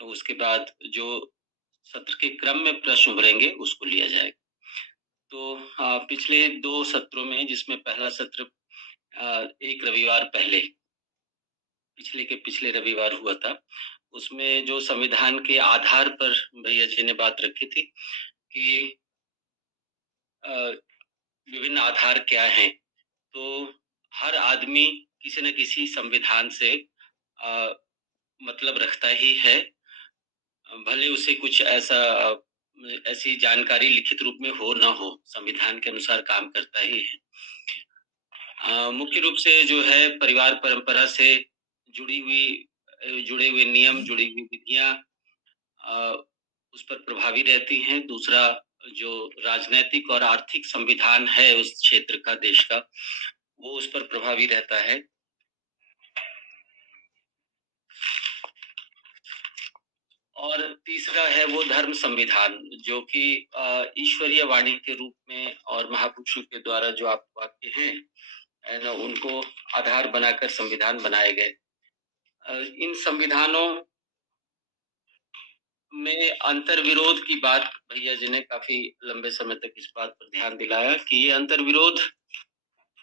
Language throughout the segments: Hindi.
उसके बाद जो सत्र के क्रम में प्रश्न उभरेंगे उसको लिया जाएगा। तो पिछले 2 सत्रों में, जिसमें पहला सत्र एक रविवार पहले, पिछले के पिछले रविवार हुआ था, उसमें जो संविधान के आधार पर भैया जी ने बात रखी थी कि विभिन्न आधार क्या हैं, तो हर आदमी किसी न किसी संविधान से मतलब रखता ही है, भले उसे कुछ ऐसी जानकारी लिखित रूप में हो ना हो, संविधान के अनुसार काम करता ही है। मुख्य रूप से जो है परिवार परंपरा से जुड़े हुए नियम, जुड़ी हुई विधियां उस पर प्रभावी रहती हैं। दूसरा, जो राजनैतिक और आर्थिक संविधान है उस क्षेत्र का, देश का, वो उस पर प्रभावी रहता है। और तीसरा है वो धर्म संविधान, जो कि ईश्वरीय वाणी के रूप में और महापुरुषों के द्वारा जो आप वाक्य हैं उनको आधार बनाकर संविधान बनाए गए। इन संविधानों में अंतर विरोध की बात भैया जी ने काफी लंबे समय तक इस बात पर ध्यान दिलाया कि ये अंतर विरोध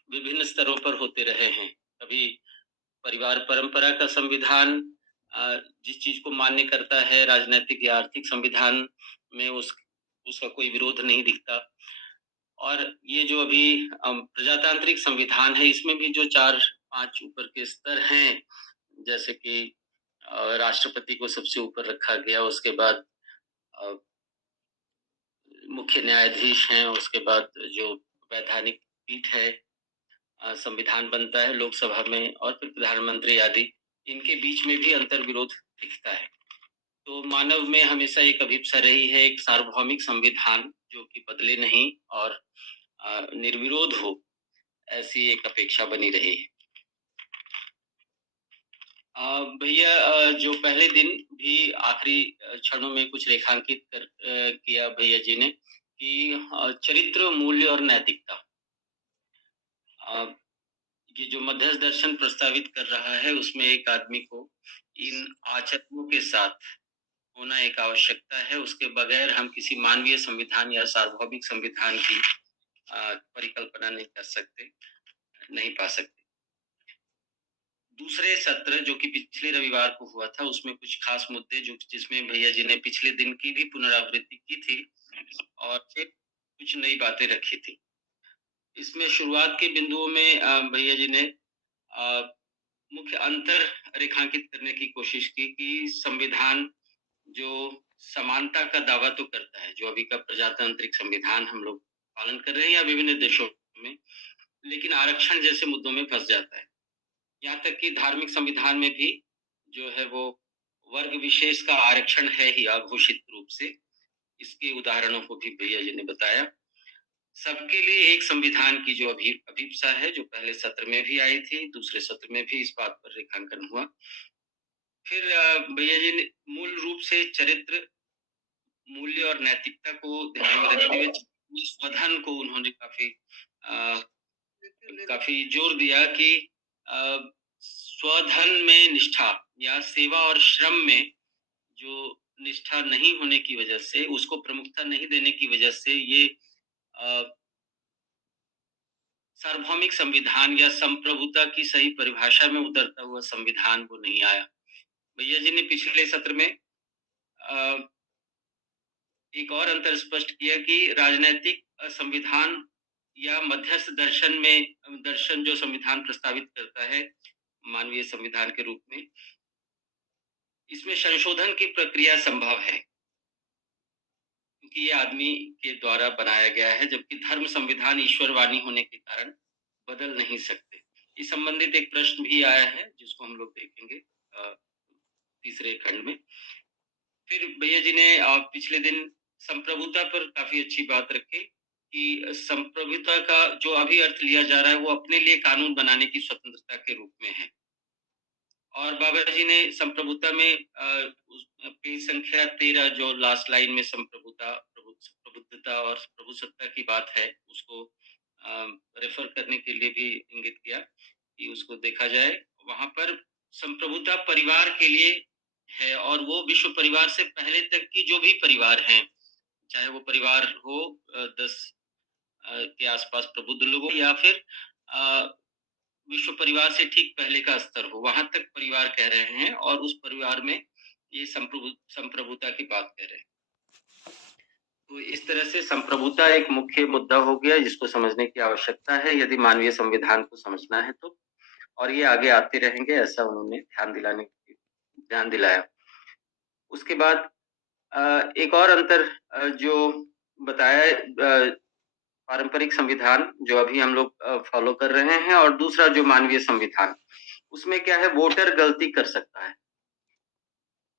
विभिन्न स्तरों पर होते रहे हैं। कभी परिवार परंपरा का संविधान जिस चीज को मान्य करता है, राजनीतिक या आर्थिक संविधान में उसका कोई विरोध नहीं दिखता। और ये जो अभी प्रजातांत्रिक संविधान है, इसमें भी जो 4-5 ऊपर के स्तर हैं, जैसे कि राष्ट्रपति को सबसे ऊपर रखा गया, उसके बाद मुख्य न्यायाधीश हैं, उसके बाद जो वैधानिक पीठ है, संविधान बनता है लोकसभा में, और फिर प्रधानमंत्री आदि, इनके बीच में भी अंतर विरोध दिखता है। तो मानव में हमेशा एक अभिप्सा रही है, एक सार्वभौमिक संविधान जो कि बदले नहीं और निर्विरोध हो, ऐसी एक अपेक्षा बनी रही है। भैया जो पहले दिन भी आखिरी क्षणों में कुछ रेखांकित किया भैया जी ने कि चरित्र, मूल्य और नैतिकता, ये जो मध्यस्थ दर्शन प्रस्तावित कर रहा है, उसमें एक आदमी को इन आचरणों के साथ होना एक आवश्यकता है। उसके बगैर हम किसी मानवीय संविधान या सार्वभौमिक संविधान की परिकल्पना नहीं कर सकते, नहीं पा सकते। दूसरे सत्र जो कि पिछले रविवार को हुआ था, उसमें कुछ खास मुद्दे जिसमें भैया जी ने पिछले दिन की भी पुनरावृत्ति की थी और फिर कुछ नई बातें रखी थी। इसमें शुरुआत के बिंदुओं में भैया जी ने मुख्य अंतर रेखांकित करने की कोशिश की कि संविधान जो समानता का दावा तो करता है, जो अभी का प्रजातांत्रिक संविधान हम लोग पालन कर रहे हैं या विभिन्न देशों में, लेकिन आरक्षण जैसे मुद्दों में फंस जाता है। यहाँ तक कि धार्मिक संविधान में भी जो है वो वर्ग विशेष का आरक्षण है ही अघोषित रूप से। इसके उदाहरणों को भी भैया जी ने बताया। सबके लिए एक संविधान की जो अभिप्सा है, जो पहले सत्र में भी आई थी, दूसरे सत्र में भी इस बात पर रेखांकन हुआ। फिर भैया जी ने मूल रूप से चरित्र, मूल्य और नैतिकता को ध्यान में रखते हुए स्वधन को उन्होंने काफी जोर दिया कि स्वधन में निष्ठा या सेवा और श्रम में जो निष्ठा नहीं होने की वजह से, उसको प्रमुखता नहीं देने की वजह से ये सार्वभौमिक संविधान या संप्रभुता की सही परिभाषा में उतरता हुआ संविधान वो नहीं आया। भैया जी ने पिछले सत्र में एक और अंतर स्पष्ट किया कि राजनैतिक संविधान या मध्यस्थ दर्शन जो संविधान प्रस्तावित करता है मानवीय संविधान के रूप में, इसमें संशोधन की प्रक्रिया संभव है क्योंकि ये आदमी के द्वारा बनाया गया है, जबकि धर्म संविधान ईश्वरवाणी होने के कारण बदल नहीं सकते। इस संबंधित एक प्रश्न भी आया है जिसको हम लोग देखेंगे तीसरे खंड में। फिर भैया जी ने पिछले दिन संप्रभुता पर काफी अच्छी बात रखी कि संप्रभुता का जो अभी अर्थ लिया जा रहा है वो अपने लिए कानून बनाने की स्वतंत्रता के रूप में है। और बाबा जी ने संप्रभुता में पेज संख्या 13 जो लास्ट लाइन में प्रबुद्धता और प्रभुसत्ता की बात है, उसको रेफर करने के लिए भी इंगित किया कि उसको देखा जाए। वहां पर संप्रभुता परिवार के लिए है, और वो विश्व परिवार से पहले तक की जो भी परिवार हैं, चाहे वो परिवार हो 10 के आसपास प्रबुद्ध लोगों, या फिर विश्व परिवार से ठीक पहले का स्तर हो, वहां तक परिवार कह रहे हैं, और उस परिवार में ये संप्रभुता की बात कह रहे हैं। तो इस तरह से संप्रभुता एक मुख्य मुद्दा हो गया, जिसको समझने की आवश्यकता है यदि मानवीय संविधान को समझना है तो, और ये आगे आते रहेंगे, ऐसा उन्होंने ध्यान दिलाया। उसके बाद एक और अंतर जो बताया, पारंपरिक संविधान जो अभी हम लोग फॉलो कर रहे हैं, और दूसरा जो मानवीय संविधान, उसमें क्या है, वोटर गलती कर सकता है,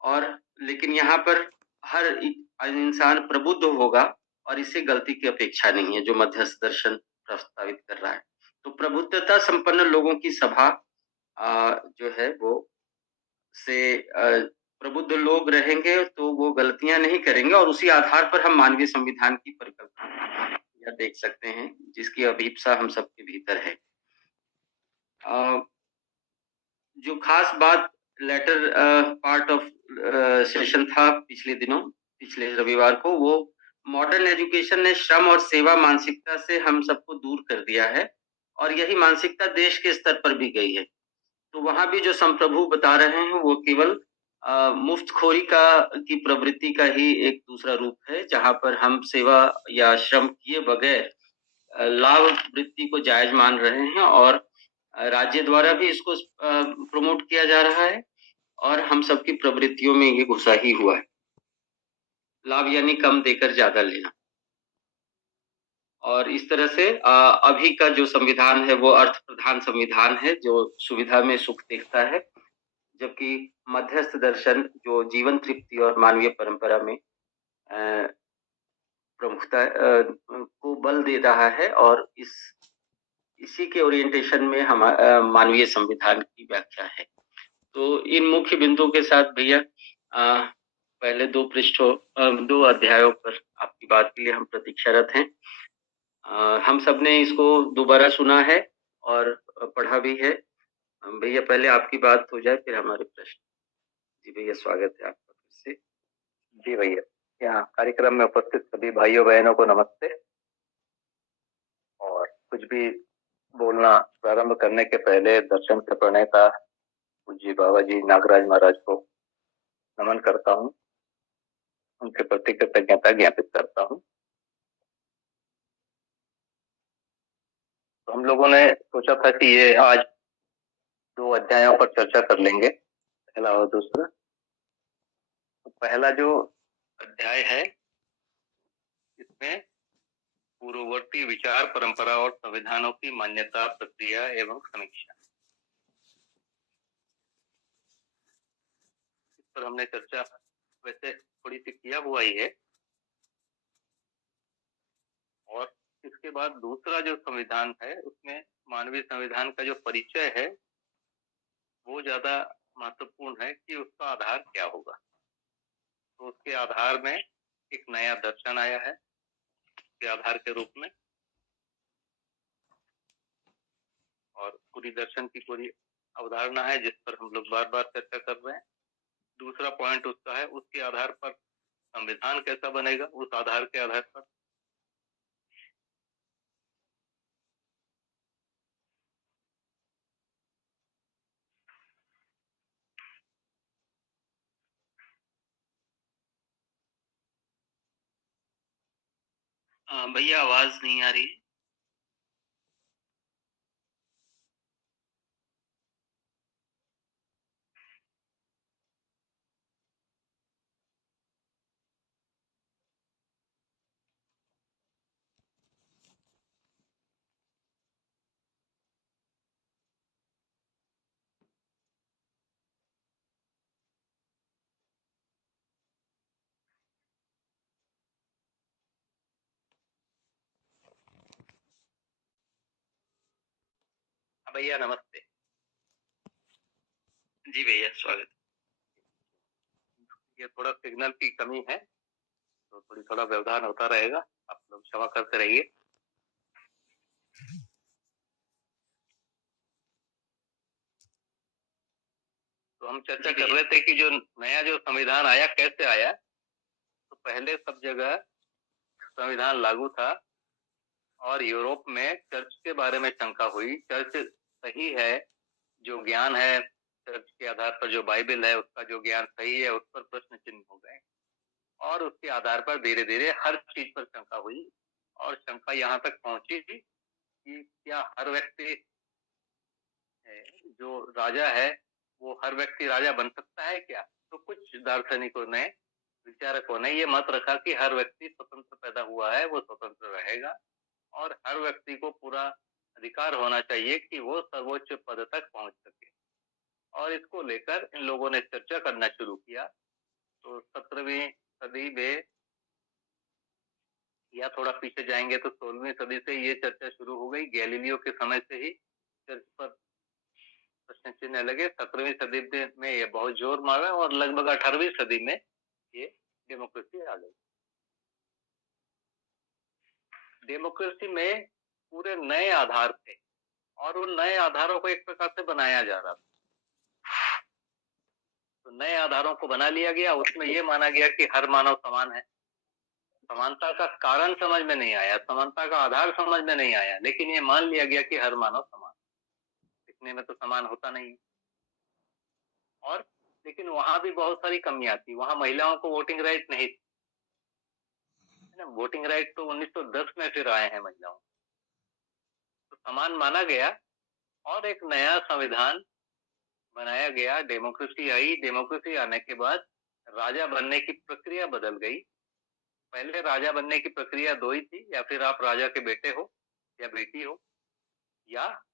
और लेकिन यहाँ पर हर इंसान प्रबुद्ध होगा, और इससे गलती की अपेक्षा नहीं है, जो मध्यस्थ दर्शन प्रस्तावित कर रहा है। तो प्रबुद्धता संपन्न लोगों की सभा जो है वो से प्रबुद्ध लोग रहेंगे तो वो गलतियां नहीं करेंगे, और उसी आधार पर हम मानवीय संविधान की परिकल्पना या देख सकते हैं, जिसकी अभीप्सा हम सबके भीतर है। जो खास बात लेटर पार्ट ऑफ सेशन था पिछले रविवार को, वो मॉडर्न एजुकेशन ने श्रम और सेवा मानसिकता से हम सबको दूर कर दिया है, और यही मानसिकता देश के स्तर पर भी गई है। तो वहां भी जो संप्रभु बता रहे हैं वो केवल मुफ्तखोरी की प्रवृत्ति का ही एक दूसरा रूप है, जहां पर हम सेवा या श्रम किए बगैर लाभ वृत्ति को जायज मान रहे हैं, और राज्य द्वारा भी इसको प्रमोट किया जा रहा है, और हम सबकी प्रवृत्तियों में ये घुसा ही हुआ है, लाभ यानी कम देकर ज्यादा लेना। और इस तरह से अभी का जो संविधान है वो अर्थ प्रधान संविधान है, जो सुविधा में सुख देखता है, जबकि मध्यस्थ दर्शन जो जीवन तृप्ति और मानवीय परंपरा में प्रमुखता को बल दे रहा है, और इसी के ओरिएंटेशन में हम मानवीय संविधान की व्याख्या है। तो इन मुख्य बिंदुओं के साथ भैया पहले 2 अध्यायों पर आपकी बात के लिए हम प्रतीक्षारत हैं। हम सब ने इसको दोबारा सुना है और पढ़ा भी है। भैया पहले आपकी बात हो जाए, फिर हमारे प्रश्न। जी भैया, स्वागत है आपका फिर से। जी भैया, यहाँ कार्यक्रम में उपस्थित सभी भाइयों बहनों को नमस्ते। और कुछ भी बोलना प्रारंभ करने के पहले दर्शन से प्रणेता पूज्य बाबा जी नागराज महाराज को नमन करता हूँ, उनके प्रति कृतज्ञता ज्ञापित करता हूँ। तो हम लोगों ने सोचा था कि ये आज 2 अध्यायों पर चर्चा कर लेंगे, पहला और दूसरा। तो पहला जो अध्याय है इसमें पूर्ववर्ती विचार परंपरा और संविधानों की मान्यता, प्रक्रिया एवं समीक्षा, इस पर हमने चर्चा वैसे थोड़ी सी किया हुआ ही है। और इसके बाद दूसरा जो संविधान है उसमें मानवीय संविधान का जो परिचय है वो ज्यादा महत्वपूर्ण है कि उसका आधार क्या होगा। तो उसके आधार में एक नया दर्शन आया है के आधार के रूप में, और पूरी दर्शन की पूरी अवधारणा है जिस पर हम लोग बार बार चर्चा कर रहे हैं। दूसरा पॉइंट उसका है, उसके आधार पर संविधान कैसा बनेगा, उस आधार के आधार पर। भैया आवाज नहीं आ रही है। भैया नमस्ते। जी भैया, स्वागत। ये थोड़ा सिग्नल की कमी है तो थोड़ा व्यवधान होता रहेगा, आप लोग क्षमा करते रहिए। तो हम चर्चा कर रहे थे कि जो नया जो संविधान आया कैसे आया। तो पहले सब जगह संविधान लागू था और यूरोप में चर्च के बारे में शंका हुई। चर्च सही है, जो ज्ञान है चर्च के आधार पर, जो बाइबल है उसका जो ज्ञान सही है, उस पर प्रश्न चिन्ह हो गए और उसके आधार पर धीरे धीरे हर चीज पर शंका हुई और शंका यहाँ तक पहुंची कि क्या हर व्यक्ति जो राजा है वो हर व्यक्ति राजा बन सकता है क्या। तो कुछ दार्शनिकों ने, विचारकों ने ये मत रखा कि हर व्यक्ति स्वतंत्र पैदा हुआ है, वो स्वतंत्र रहेगा और हर व्यक्ति को पूरा अधिकार होना चाहिए कि वो सर्वोच्च पद तक पहुंच सके। और इसको लेकर इन लोगों ने चर्चा करना शुरू किया। तो 17वीं सदी में या थोड़ा पीछे जाएंगे तो 16वीं सदी से ये चर्चा शुरू हो गई। गैलीलियो के समय से ही चर्च पर प्रश्न चिन्ह लगे। 17वीं सदी में ये बहुत जोर मारा और लगभग 18वीं सदी में ये डेमोक्रेसी आ गई। डेमोक्रेसी में पूरे नए आधार थे और उन नए आधारों को एक प्रकार से बनाया जा रहा था। तो नए आधारों को बना लिया गया, उसमें ये माना गया कि हर मानव समान है। समानता का कारण समझ में नहीं आया, समानता का आधार समझ में नहीं आया, लेकिन ये मान लिया गया कि हर मानव समान। दिखने में तो समान होता नहीं। और लेकिन वहां भी बहुत सारी कमियां थी। वहां महिलाओं को वोटिंग राइट नहीं थी, है ना। वोटिंग राइट तो 1910 में फिर आए हैं महिलाओं। तो समान माना गया और एक नया संविधान बनाया गया, डेमोक्रेसी आई। डेमोक्रेसी आने के बाद राजा बनने की प्रक्रिया बदल गई। पहले राजा बनने की प्रक्रिया दो ही थी, या फिर आप राजा के बेटे हो या बेटी हो, या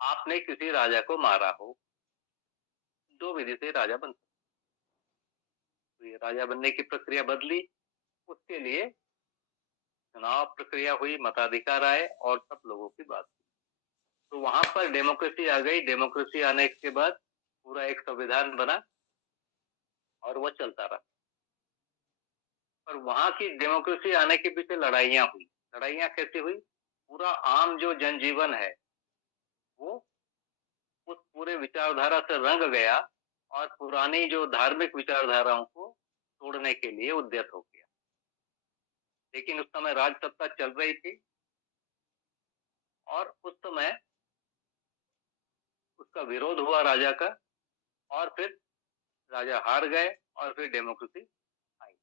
आपने किसी राजा को मारा हो। दो विधि से राजा बन सकते। तो ये राजा बनने की प्रक्रिया बदली, उसके लिए चुनाव प्रक्रिया हुई, मताधिकार आए और सब लोगों की बात हुई। तो वहां पर डेमोक्रेसी आ गई। डेमोक्रेसी आने के बाद पूरा एक संविधान बना और वो चलता रहा। पर वहां की डेमोक्रेसी आने के पीछे लड़ाइयां हुई। लड़ाइयां कैसी हुई? पूरा आम जो जनजीवन है वो उस पूरे विचारधारा से रंग गया और पुरानी जो धार्मिक विचारधाराओं को तोड़ने के लिए उद्यत हो गया। लेकिन उस समय राज सत्ता चल रही थी और उस समय उसका विरोध हुआ राजा का, और फिर राजा हार गए और फिर डेमोक्रेसी आई।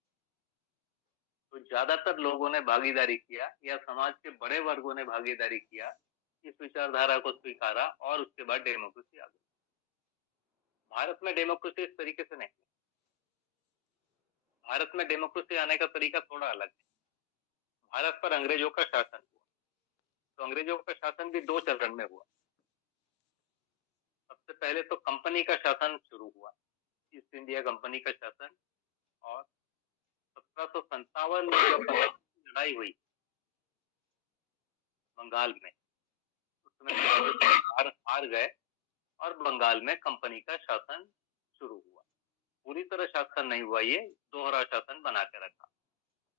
तो ज्यादातर लोगों ने भागीदारी किया, या समाज के बड़े वर्गों ने भागीदारी किया, इस विचारधारा को स्वीकारा और उसके बाद डेमोक्रेसी आ गई। भारत में डेमोक्रेसी इस तरीके से नहीं। भारत में डेमोक्रेसी आने का तरीका थोड़ा अलग है। भारत पर अंग्रेजों का शासन हुआ, तो अंग्रेजों का शासन भी दो चरण में हुआ। सबसे पहले तो कंपनी का शासन शुरू हुआ, ईस्ट इंडिया कंपनी का शासन। और 1757 में जब लड़ाई हुई बंगाल में, उसमें हार गए और बंगाल में कंपनी का शासन शुरू हुआ। पूरी तरह शासन नहीं हुआ, ये दोहरा शासन बना के रखा।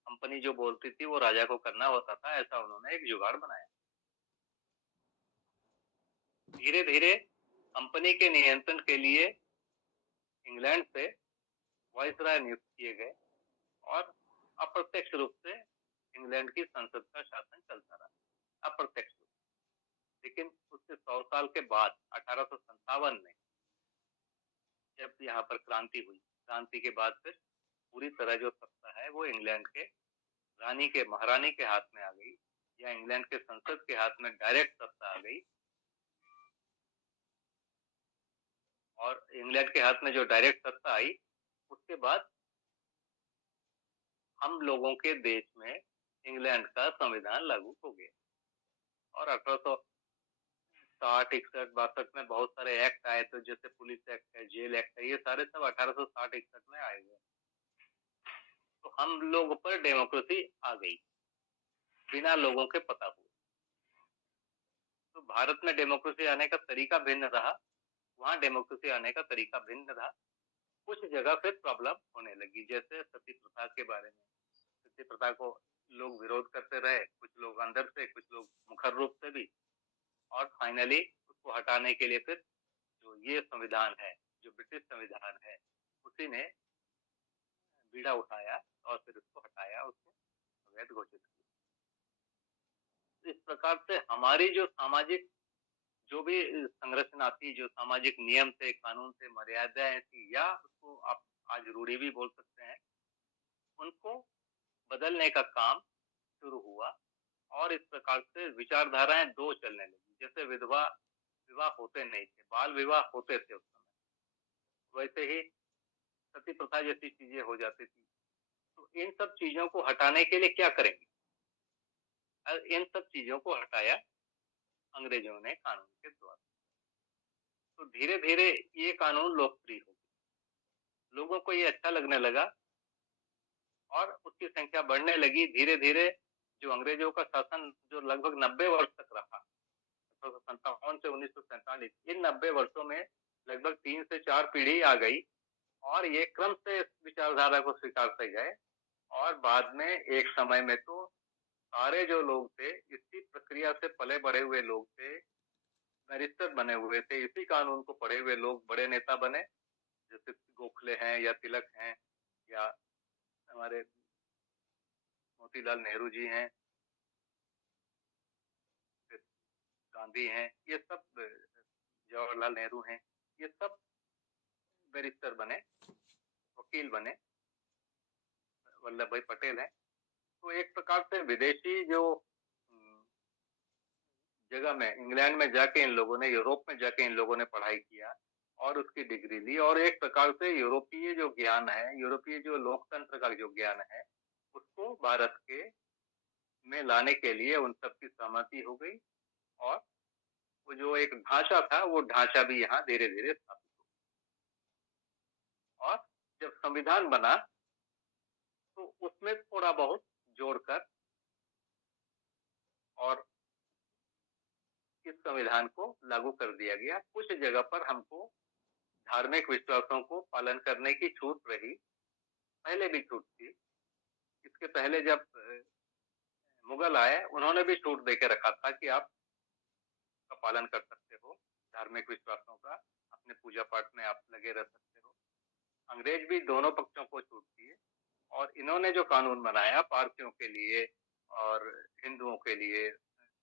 कंपनी जो बोलती थी वो राजा को करना होता था, ऐसा उन्होंने एक जुगाड़ बनाया। धीरे धीरे कंपनी के नियंत्रण के लिए इंग्लैंड से वाइसराय नियुक्त किए गए और अप्रत्यक्ष रूप से इंग्लैंड की संसद का शासन चलता रहा, अप्रत्यक्ष रूप। लेकिन उससे 100 साल के बाद 1857 में जब यहाँ पर क्रांति हुई, क्रांति के बाद फिर पूरी तरह जो सत्ता है वो इंग्लैंड के रानी के, महारानी के हाथ में आ गई, या इंग्लैंड के संसद के हाथ में डायरेक्ट सत्ता आ गई। और इंग्लैंड के हाथ में जो डायरेक्ट सत्ता आई, उसके बाद हम लोगों के देश में इंग्लैंड का संविधान लागू हो गया। और 1860, 61, 62 में बहुत सारे एक्ट आए, तो जैसे पुलिस एक्ट है, जेल एक्ट है, ये सारे सब 1860, 61 में आए हुए। तो हम लोग पर डेमोक्रेसी आ गई बिना लोगों के पता हुए। तो भारत में डेमोक्रेसी आने का तरीका भिन्न रहा, वहां डेमोक्रेसी आने का तरीका भिन्न रहा। कुछ जगह फिर प्रॉब्लम होने लगी, जैसे सती प्रथा के बारे में। सती प्रथा को लोग विरोध करते रहे, कुछ लोग अंदर से, कुछ लोग मुखर रूप से भी, और फाइनली उसको हटाने के लिए फिर जो ये संविधान है, जो ब्रिटिश संविधान है, उसी ने बीड़ा उठाया और फिर उसको हटाया, उसको अवैध घोषित किया। इस प्रकार से हमारी जो सामाजिक जो भी संरचना थी, जो सामाजिक नियम थे, कानून थे, मर्यादाएं थी, या उसको आप आज रूढ़ी भी बोल सकते हैं, उनको बदलने का काम शुरू हुआ। और इस प्रकार से विचारधाराएं दो चलने लगी। जैसे विधवा विवाह होते नहीं थे, बाल विवाह होते थे उस समय, वैसे ही सती प्रथा जैसी चीजें हो जाती थी। तो इन सब चीजों को हटाने के लिए क्या करेंगे? इन सब चीजों को हटाया अंग्रेजों ने कानून के द्वारा। तो धीरे धीरे ये कानून लोकप्रिय हो गया, लोगों को ये अच्छा लगने लगा और उसकी संख्या बढ़ने लगी। धीरे धीरे जो अंग्रेजों का शासन जो लगभग 90 वर्ष तक रहा, 1857 से 1947, इन 90 वर्षों में लगभग 3 से 4 पीढ़ी आ गई और ये क्रम से विचारधारा को स्वीकारते गए। और बाद में एक समय में तो सारे जो लोग थे, इसी प्रक्रिया से पले बढ़े हुए लोग थे, बैरिस्टर बने हुए थे, इसी कानून को पढ़े हुए लोग बड़े नेता बने, जैसे गोखले हैं या तिलक हैं या हमारे मोतीलाल नेहरू जी हैं, गांधी हैं, ये सब जवाहरलाल नेहरू हैं, ये सब बैरिस्टर बने, वकील बने, वल्लभ भाई पटेल हैं। तो एक प्रकार से विदेशी जो जगह में, इंग्लैंड में जाके इन लोगों ने, यूरोप में जाके इन लोगों ने पढ़ाई किया और उसकी डिग्री ली, और एक प्रकार से यूरोपीय जो ज्ञान है, यूरोपीय जो लोकतंत्र का जो ज्ञान है, उसको भारत के में लाने के लिए उन सबकी सहमति हो गई। और वो जो एक ढांचा था, वो ढांचा भी यहाँ धीरे धीरे स्थापित हो गया। और जब संविधान बना तो उसमें थोड़ा बहुत जोड़कर और इस संविधान को लागू कर दिया गया। कुछ जगह पर हमको धार्मिक विश्वासों को पालन करने की छूट रही, पहले भी छूट थी। इसके पहले जब मुगल आए, उन्होंने भी छूट देके रखा था कि आप का पालन कर सकते हो, धार्मिक विश्वासों का, अपने पूजा पाठ में आप लगे रह सकते हो। अंग्रेज भी दोनों पक्षों को छूट दिए। और इन्होंने जो कानून बनाया पारसियों के लिए और हिंदुओं के लिए,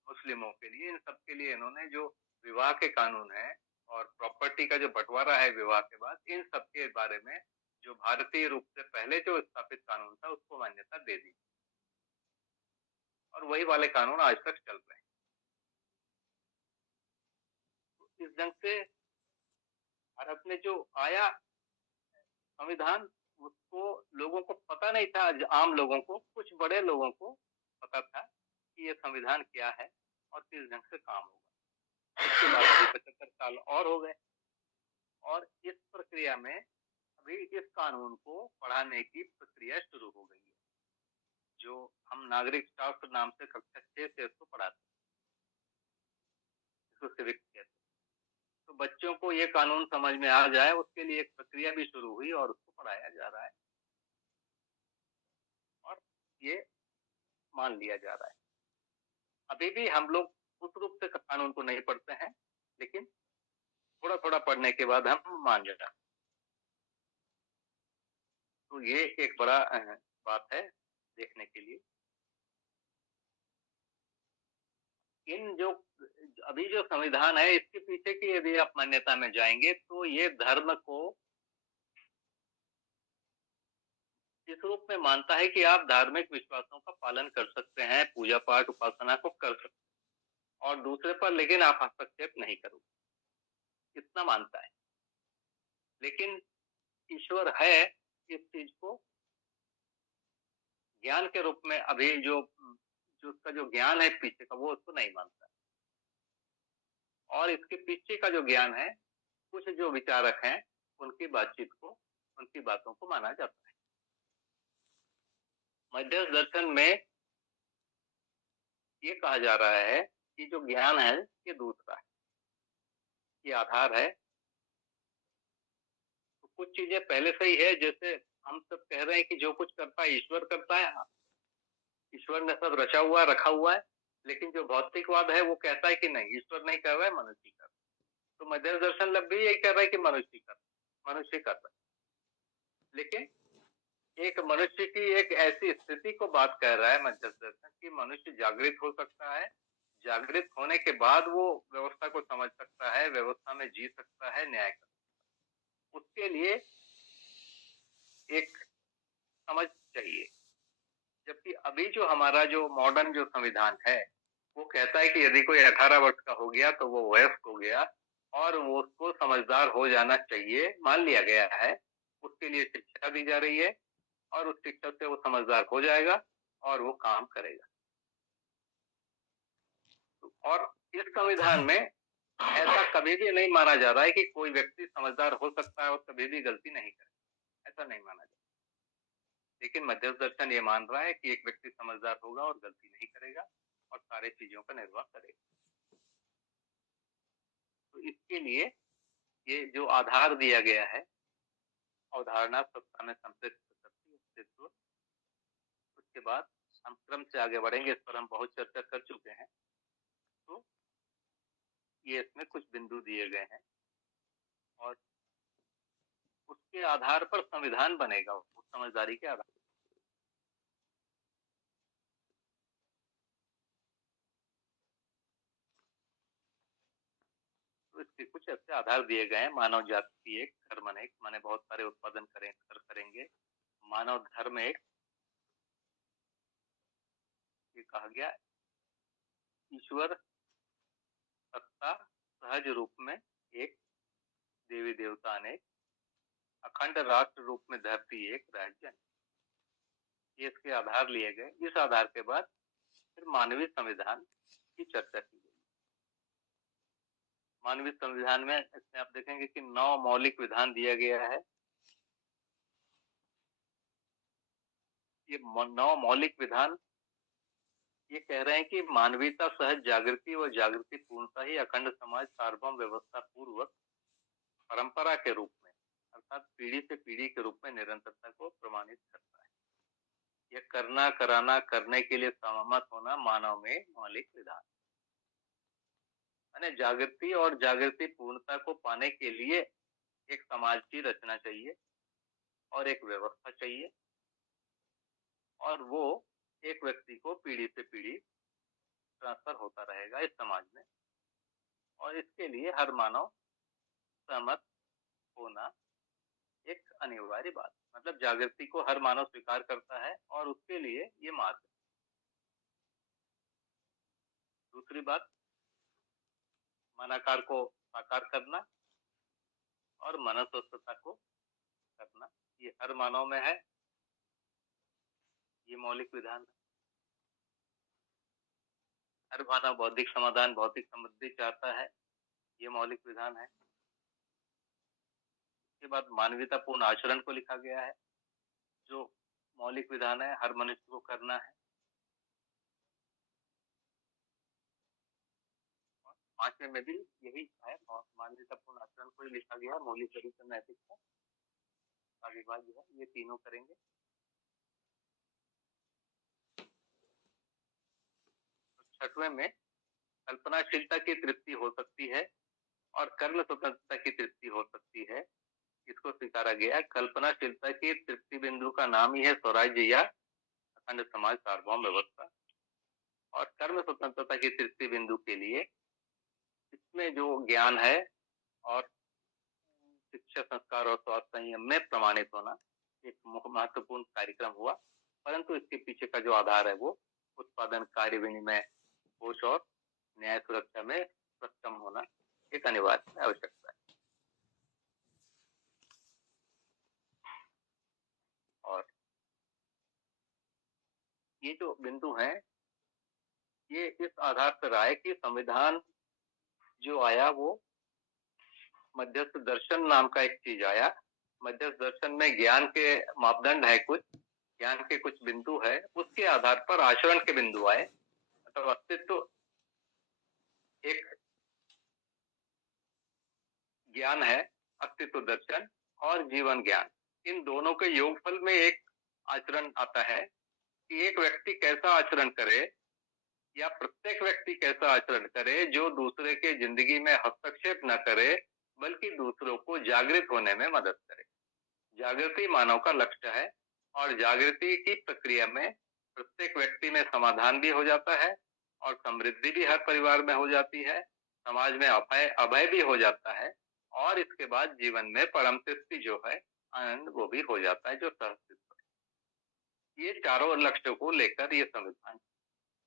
मुस्लिमों के लिए, इन सब के लिए इन्होंने जो विवाह के कानून है और प्रॉपर्टी का जो बंटवारा है विवाह के बाद, इन सब के बारे में जो भारतीय रूप से पहले जो स्थापित कानून था उसको मान्यता दे दी, और वही वाले कानून आज तक चल रहे हैं। तो इस ढंग से भारत में जो आया संविधान, उसको लोगों को पता नहीं था, आम लोगों को, कुछ बड़े लोगों को पता था कि ये संविधान क्या है और किस ढंग से काम होगा। इसके बाद अभी 75 साल और हो गए और इस प्रक्रिया में अभी इस कानून को पढ़ाने की प्रक्रिया शुरू हो गई है, जो हम नागरिक शास्त्र नाम से कक्षा 6 से इसको पढ़ाते हैं, इसको सिविक कहते हैं। तो बच्चों को ये कानून समझ में आ जाए, उसके लिए एक प्रक्रिया भी शुरू हुई और उसको पढ़ाया जा रहा है और ये मान लिया जा रहा है। अभी भी हम लोग उस रूप से कानून को नहीं पढ़ते हैं, लेकिन थोड़ा थोड़ा पढ़ने के बाद हम मान जाते हैं। तो ये एक बड़ा बात है देखने के लिए। इन जो अभी जो संविधान है, इसके पीछे की यदि आप मान्यता में जाएंगे तो ये धर्म को इस रूप में मानता है कि आप धार्मिक विश्वासों का पालन कर सकते हैं, पूजा पाठ उपासना को कर सकते हैं, और दूसरे पर लेकिन आप हस्तक्षेप नहीं करोगे, इतना मानता है। लेकिन ईश्वर है, इस चीज को ज्ञान के रूप में अभी जो उसका जो ज्ञान है पीछे का, वो उसको नहीं मानता। और इसके पीछे का जो ज्ञान है, कुछ जो विचारक हैं, उनकी बातचीत को, उनकी बातों को माना जाता है। मध्यस्थ दर्शन में ये कहा जा रहा है कि जो ज्ञान है ये दूसरा है, ये आधार है। तो कुछ चीजें पहले से ही है, जैसे हम सब कह रहे हैं कि जो कुछ करता है ईश्वर करता है, ईश्वर ने सब रचा हुआ रखा हुआ है। लेकिन जो भौतिकवाद है वो कहता है कि नहीं, ईश्वर नहीं कर रहा है, मनुष्य कर रहा है। तो मध्यस्थ दर्शन भी यही कह रहा है कि मनुष्य कर रहा है, लेकिन एक मनुष्य की एक ऐसी स्थिति को बात कर रहा है मध्यस्थ दर्शन कि मनुष्य जागृत हो सकता है, जागृत होने के बाद वो व्यवस्था को समझ सकता है, व्यवस्था में जी सकता है, न्याय कर सकता है। उसके लिए एक समझ चाहिए। जबकि अभी जो हमारा जो मॉडर्न जो संविधान है वो कहता है कि यदि कोई 18 वर्ष का हो गया तो वो वयस्क हो गया और वो उसको समझदार हो जाना चाहिए, मान लिया गया है। उसके लिए शिक्षा दी जा रही है और उस शिक्षा से वो समझदार हो जाएगा और वो काम करेगा। और इस संविधान में ऐसा कभी भी नहीं माना जा रहा है कि कोई व्यक्ति समझदार हो सकता है और कभी भी गलती नहीं करेगा, ऐसा नहीं माना जा रहा। लेकिन मध्यस्थ दर्शन ये मान रहा है कि एक व्यक्ति समझदार होगा और गलती नहीं करेगा और सारे चीजों का निर्वाह करेगा। तो इसके लिए ये जो आधार दिया गया है, अवधारणा सत्ता में संप्रेषित अस्तित्व, उसके बाद हम क्रम से आगे बढ़ेंगे। इस पर हम बहुत चर्चा कर चुके हैं। तो ये इसमें कुछ बिंदु दिए गए हैं और उसके आधार पर संविधान बनेगा, उस समझदारी के आधार। तो इसके कुछ ऐसे आधार दिए गए हैं। मानव जाति एक, धर्म अनेक, माने बहुत सारे उत्पादन करेंगे। मानव धर्म एक, ये कहा गया। ईश्वर सत्ता सहज रूप में एक, देवी देवता अनेक, अखंड राष्ट्र रूप में धरती एक, राज्य अनेक। ये इसके आधार लिए गए। इस आधार के बाद फिर मानवीय संविधान की चर्चा की गई। मानवीय संविधान में इसमें आप देखेंगे कि 9 मौलिक विधान दिया गया है। ये 9 मौलिक विधान ये कह रहे हैं कि मानवीयता सहज जागृति व जागृति पूर्णता ही अखंड समाज सार्वभौम व्यवस्था पूर्वक परंपरा के रूप में, अर्थात पीढ़ी से पीढ़ी के रूप में निरंतरता को प्रमाणित करता है। यह करना, कराना, करने के लिए सहमत होना मानव में मौलिक विधान। यानी जागृति और जागृति पूर्णता को पाने के लिए एक समाज की रचना चाहिए और एक व्यवस्था चाहिए, और वो एक व्यक्ति को पीढ़ी से पीढ़ी ट्रांसफर होता रहेगा इस समाज में। और इसके लिए हर मानव सहमत होना एक अनिवार्य बात, मतलब जागृति को हर मानव स्वीकार करता है और उसके लिए ये मार्ग। दूसरी बात, मनाकार को साकार करना और मनस्वस्थता को करना, ये हर मानव में है। ये मौलिक विधान है। हर मानव बौद्धिक समाधान, भौतिक समृद्धि चाहता है, ये मौलिक विधान है। इसके बाद मानवीयतापूर्ण आचरण को लिखा गया है, जो मौलिक विधान है, हर मनुष्य को करना है। 5वें में भी यही है, मानवीयतापूर्ण आचरण को ही लिखा गया है, मौलिक चरित्र, नैतिकता, अविभाज्य है, ये तीनों करेंगे। 6वें में कल्पनाशीलता की तृप्ति हो सकती है और कर्म स्वतंत्रता की तृप्ति हो सकती है, इसको स्वीकारा गया। कल्पनाशीलता की तृप्ति बिंदु का नाम ही है स्वराज्य या अखंड समाज सार्वभौम व्यवस्था। और कर्म स्वतंत्रता की तृप्ति बिंदु के लिए इसमें जो ज्ञान है और शिक्षा, संस्कार और स्वास्थ्य संयम में प्रमाणित होना एक महत्वपूर्ण कार्यक्रम हुआ। परंतु इसके पीछे का जो आधार है वो उत्पादन, कार्य विनिमय, कोष और न्याय सुरक्षा में सक्षम होना एक अनिवार्य आवश्यकता है। और ये जो बिंदु हैं ये इस आधार पर आए कि संविधान जो आया वो मध्यस्थ दर्शन नाम का एक चीज आया। मध्यस्थ दर्शन में ज्ञान के मापदंड है, कुछ ज्ञान के कुछ बिंदु है, उसके आधार पर आचरण के बिंदु आए। मतलब अस्तित्व एक ज्ञान है, अस्तित्व दर्शन और जीवन ज्ञान, इन दोनों के योगफल में एक आचरण आता है कि एक व्यक्ति कैसा आचरण करे या प्रत्येक व्यक्ति कैसा आचरण करे जो दूसरे के जिंदगी में हस्तक्षेप न करे, बल्कि दूसरों को जागृत होने में मदद करे। जागृति मानव का लक्ष्य है और जागृति की प्रक्रिया में प्रत्येक व्यक्ति में समाधान भी हो जाता है और समृद्धि भी हर परिवार में हो जाती है, समाज में अभय अभय भी हो जाता है और इसके बाद जीवन में परम तृप्ति जो है, आनंद, वो भी हो जाता है, जो सहस्तित्व है। ये चारों लक्ष्यों को लेकर ये संविधान,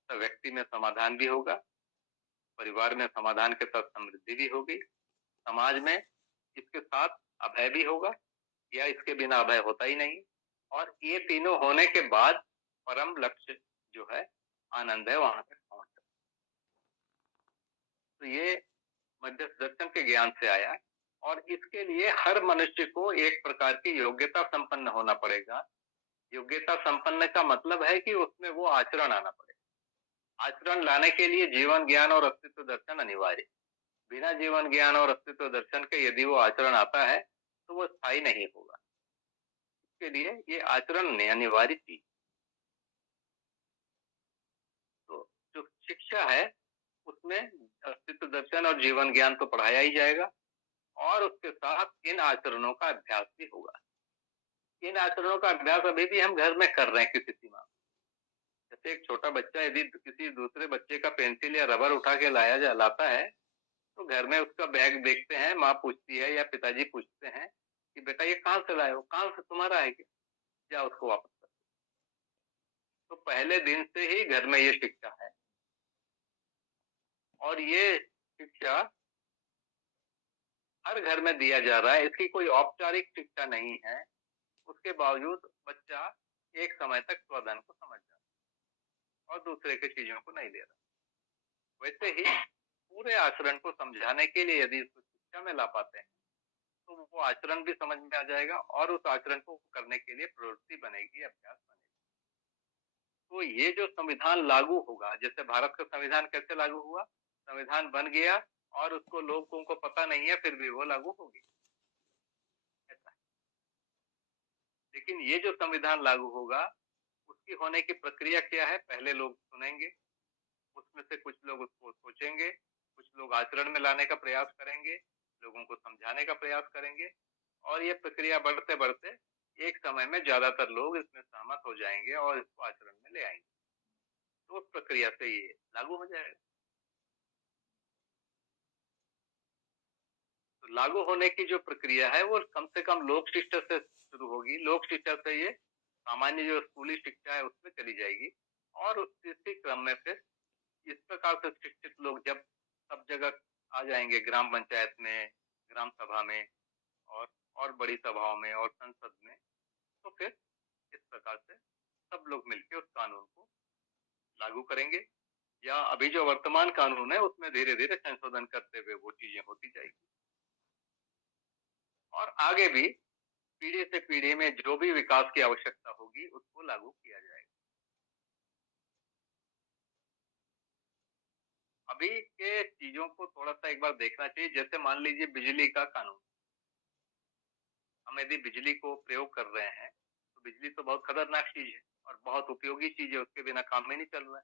तो व्यक्ति में समाधान भी होगा, परिवार में समाधान के साथ समृद्धि भी होगी, समाज में इसके साथ अभय भी होगा, या इसके बिना अभय होता ही नहीं, और ये तीनों होने के बाद परम लक्ष्य जो है, आनंद है, वहां तक पहुंच। तो ये मध्य दर्शन के ज्ञान से आया और इसके लिए हर मनुष्य को एक प्रकार की योग्यता संपन्न होना पड़ेगा। योग्यता संपन्न का मतलब है कि उसमें वो आचरण आना पड़ेगा। आचरण लाने के लिए जीवन ज्ञान और अस्तित्व दर्शन अनिवार्य। बिना जीवन ज्ञान और अस्तित्व दर्शन के यदि वो आचरण आता है तो वो स्थायी नहीं होगा। इसके लिए ये आचरण अनिवार्य चीज। तो जो शिक्षा है उसमें अस्तित्व दर्शन और जीवन ज्ञान तो पढ़ाया ही जाएगा और उसके साथ इन आचरणों का अभ्यास भी होगा। इन आचरणों का अभ्यास अभी भी हम घर में कर रहे हैं किसी सीमा में। जैसे एक छोटा बच्चा यदि किसी दूसरे बच्चे का पेंसिल या रबर उठा के लाता है तो घर में उसका बैग देखते हैं, माँ पूछती है या पिताजी पूछते हैं कि बेटा ये कहाँ से लाए हो, कहाँ से तुम्हारा है क्या, या उसको वापस कर। तो पहले दिन से ही घर में ये शिक्षा है और ये शिक्षा हर घर में दिया जा रहा है। इसकी कोई औपचारिक शिक्षा नहीं है, उसके बावजूद बच्चा एक समय तक स्वधन को समझ जाता है और दूसरे की चीजों को नहीं ले रहा। वैसे ही पूरे आचरण को समझाने के लिए यदि इसको शिक्षा में ला पाते हैं तो वो आचरण भी समझ में आ जाएगा और उस आचरण को करने के लिए प्रवृत्ति बनेगी, अभ्यास बनेगा। तो ये जो संविधान लागू होगा, जैसे भारत का संविधान कैसे लागू हुआ, संविधान बन गया और उसको लोगों को पता नहीं है, फिर भी वो लागू होगी, ऐसा है। लेकिन ये जो संविधान लागू होगा उसकी होने की प्रक्रिया क्या है, पहले लोग सुनेंगे, उसमें से कुछ लोग उसको सोचेंगे, कुछ लोग आचरण में लाने का प्रयास करेंगे, लोगों को समझाने का प्रयास करेंगे और ये प्रक्रिया बढ़ते बढ़ते एक समय में ज्यादातर लोग इसमें सहमत हो जाएंगे और इसको आचरण में ले आएंगे। तो उस प्रक्रिया से ये लागू हो जाएगा। तो लागू होने की जो प्रक्रिया है वो कम से कम लोक शिक्षा से शुरू होगी। लोक शिक्षा से ये सामान्य जो स्कूली शिक्षा है उसमें चली जाएगी और इसी क्रम में फिर इस प्रकार से शिक्षित लोग जब सब जगह आ जाएंगे, ग्राम पंचायत में, ग्राम सभा में और बड़ी सभाओं में और संसद में, तो फिर इस प्रकार से सब लोग मिलकर उस कानून को लागू करेंगे या अभी जो वर्तमान कानून है उसमें धीरे धीरे संशोधन करते हुए वो चीजें होती जाएगी और आगे भी पीढ़ी से पीढ़ी में जो भी विकास की आवश्यकता होगी उसको लागू किया जाएगा। अभी के चीजों को थोड़ा सा एक बार देखना चाहिए। जैसे मान लीजिए बिजली का कानून, हम यदि बिजली को प्रयोग कर रहे हैं तो बिजली तो बहुत खतरनाक चीज है और बहुत उपयोगी चीज है, उसके बिना काम ही नहीं चल रहा है।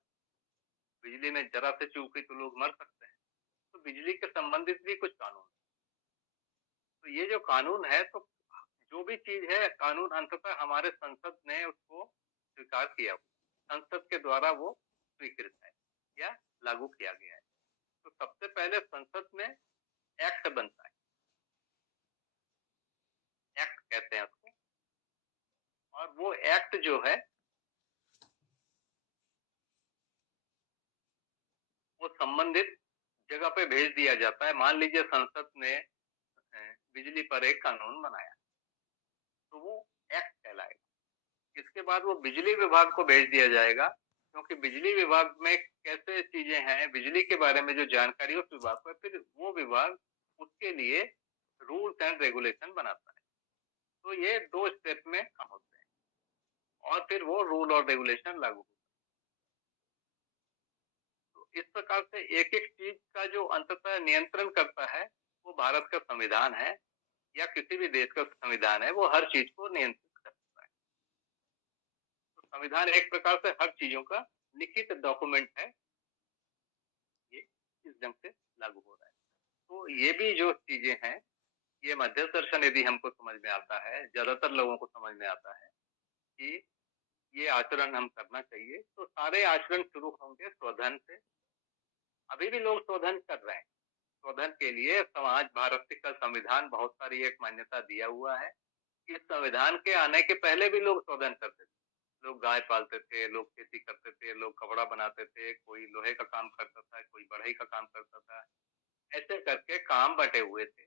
बिजली में जरा से चूक गई तो लोग मर सकते हैं। तो बिजली के संबंधित भी कुछ कानून, तो ये जो कानून है, तो जो भी चीज है कानून अंततः हमारे संसद ने उसको स्वीकार किया, संसद के द्वारा वो स्वीकृत है या लागू किया गया है। तो सबसे पहले संसद में एक्ट बनता है, एक्ट कहते हैं उसको, और वो एक्ट जो है वो संबंधित जगह पे भेज दिया जाता है। मान लीजिए संसद ने बिजली पर एक कानून बनाया तो वो एक्ट कहलाएगा। इसके बाद वो बिजली विभाग को भेज दिया जाएगा, क्योंकि बिजली विभाग में कैसे चीजें हैं, बिजली के बारे में जो जानकारी उस विभाग को है, फिर वो विभाग उसके लिए रूल्स एंड रेगुलेशन बनाता है। तो ये 2 स्टेप में काम होते हैं और फिर वो रूल और रेगुलेशन लागू होता है। तो इस प्रकार से एक एक चीज का जो अंततः नियंत्रण करता है वो भारत का संविधान है या किसी भी देश का संविधान है, वो हर चीज को नियंत्रित करता है। तो संविधान एक प्रकार से हर चीजों का लिखित डॉक्यूमेंट है इस ढंग से लागू हो रहा है। तो ये भी जो चीजें हैं, ये मध्य दर्शन यदि हमको समझ में आता है, ज्यादातर लोगों को समझ में आता है कि ये आचरण हम करना चाहिए, तो सारे आचरण शुरू होंगे स्वधन से। अभी भी लोग शोधन कर रहे हैं। शोधन के लिए समाज, भारत का संविधान बहुत सारी एक मान्यता दिया हुआ है। इस संविधान के आने के पहले भी लोग शोधन करते थे। लोग गाय पालते थे, लोग खेती करते थे, लोग कपड़ा बनाते थे, कोई लोहे का काम करता था, कोई बढ़ई का काम करता था। ऐसे करके काम बटे हुए थे।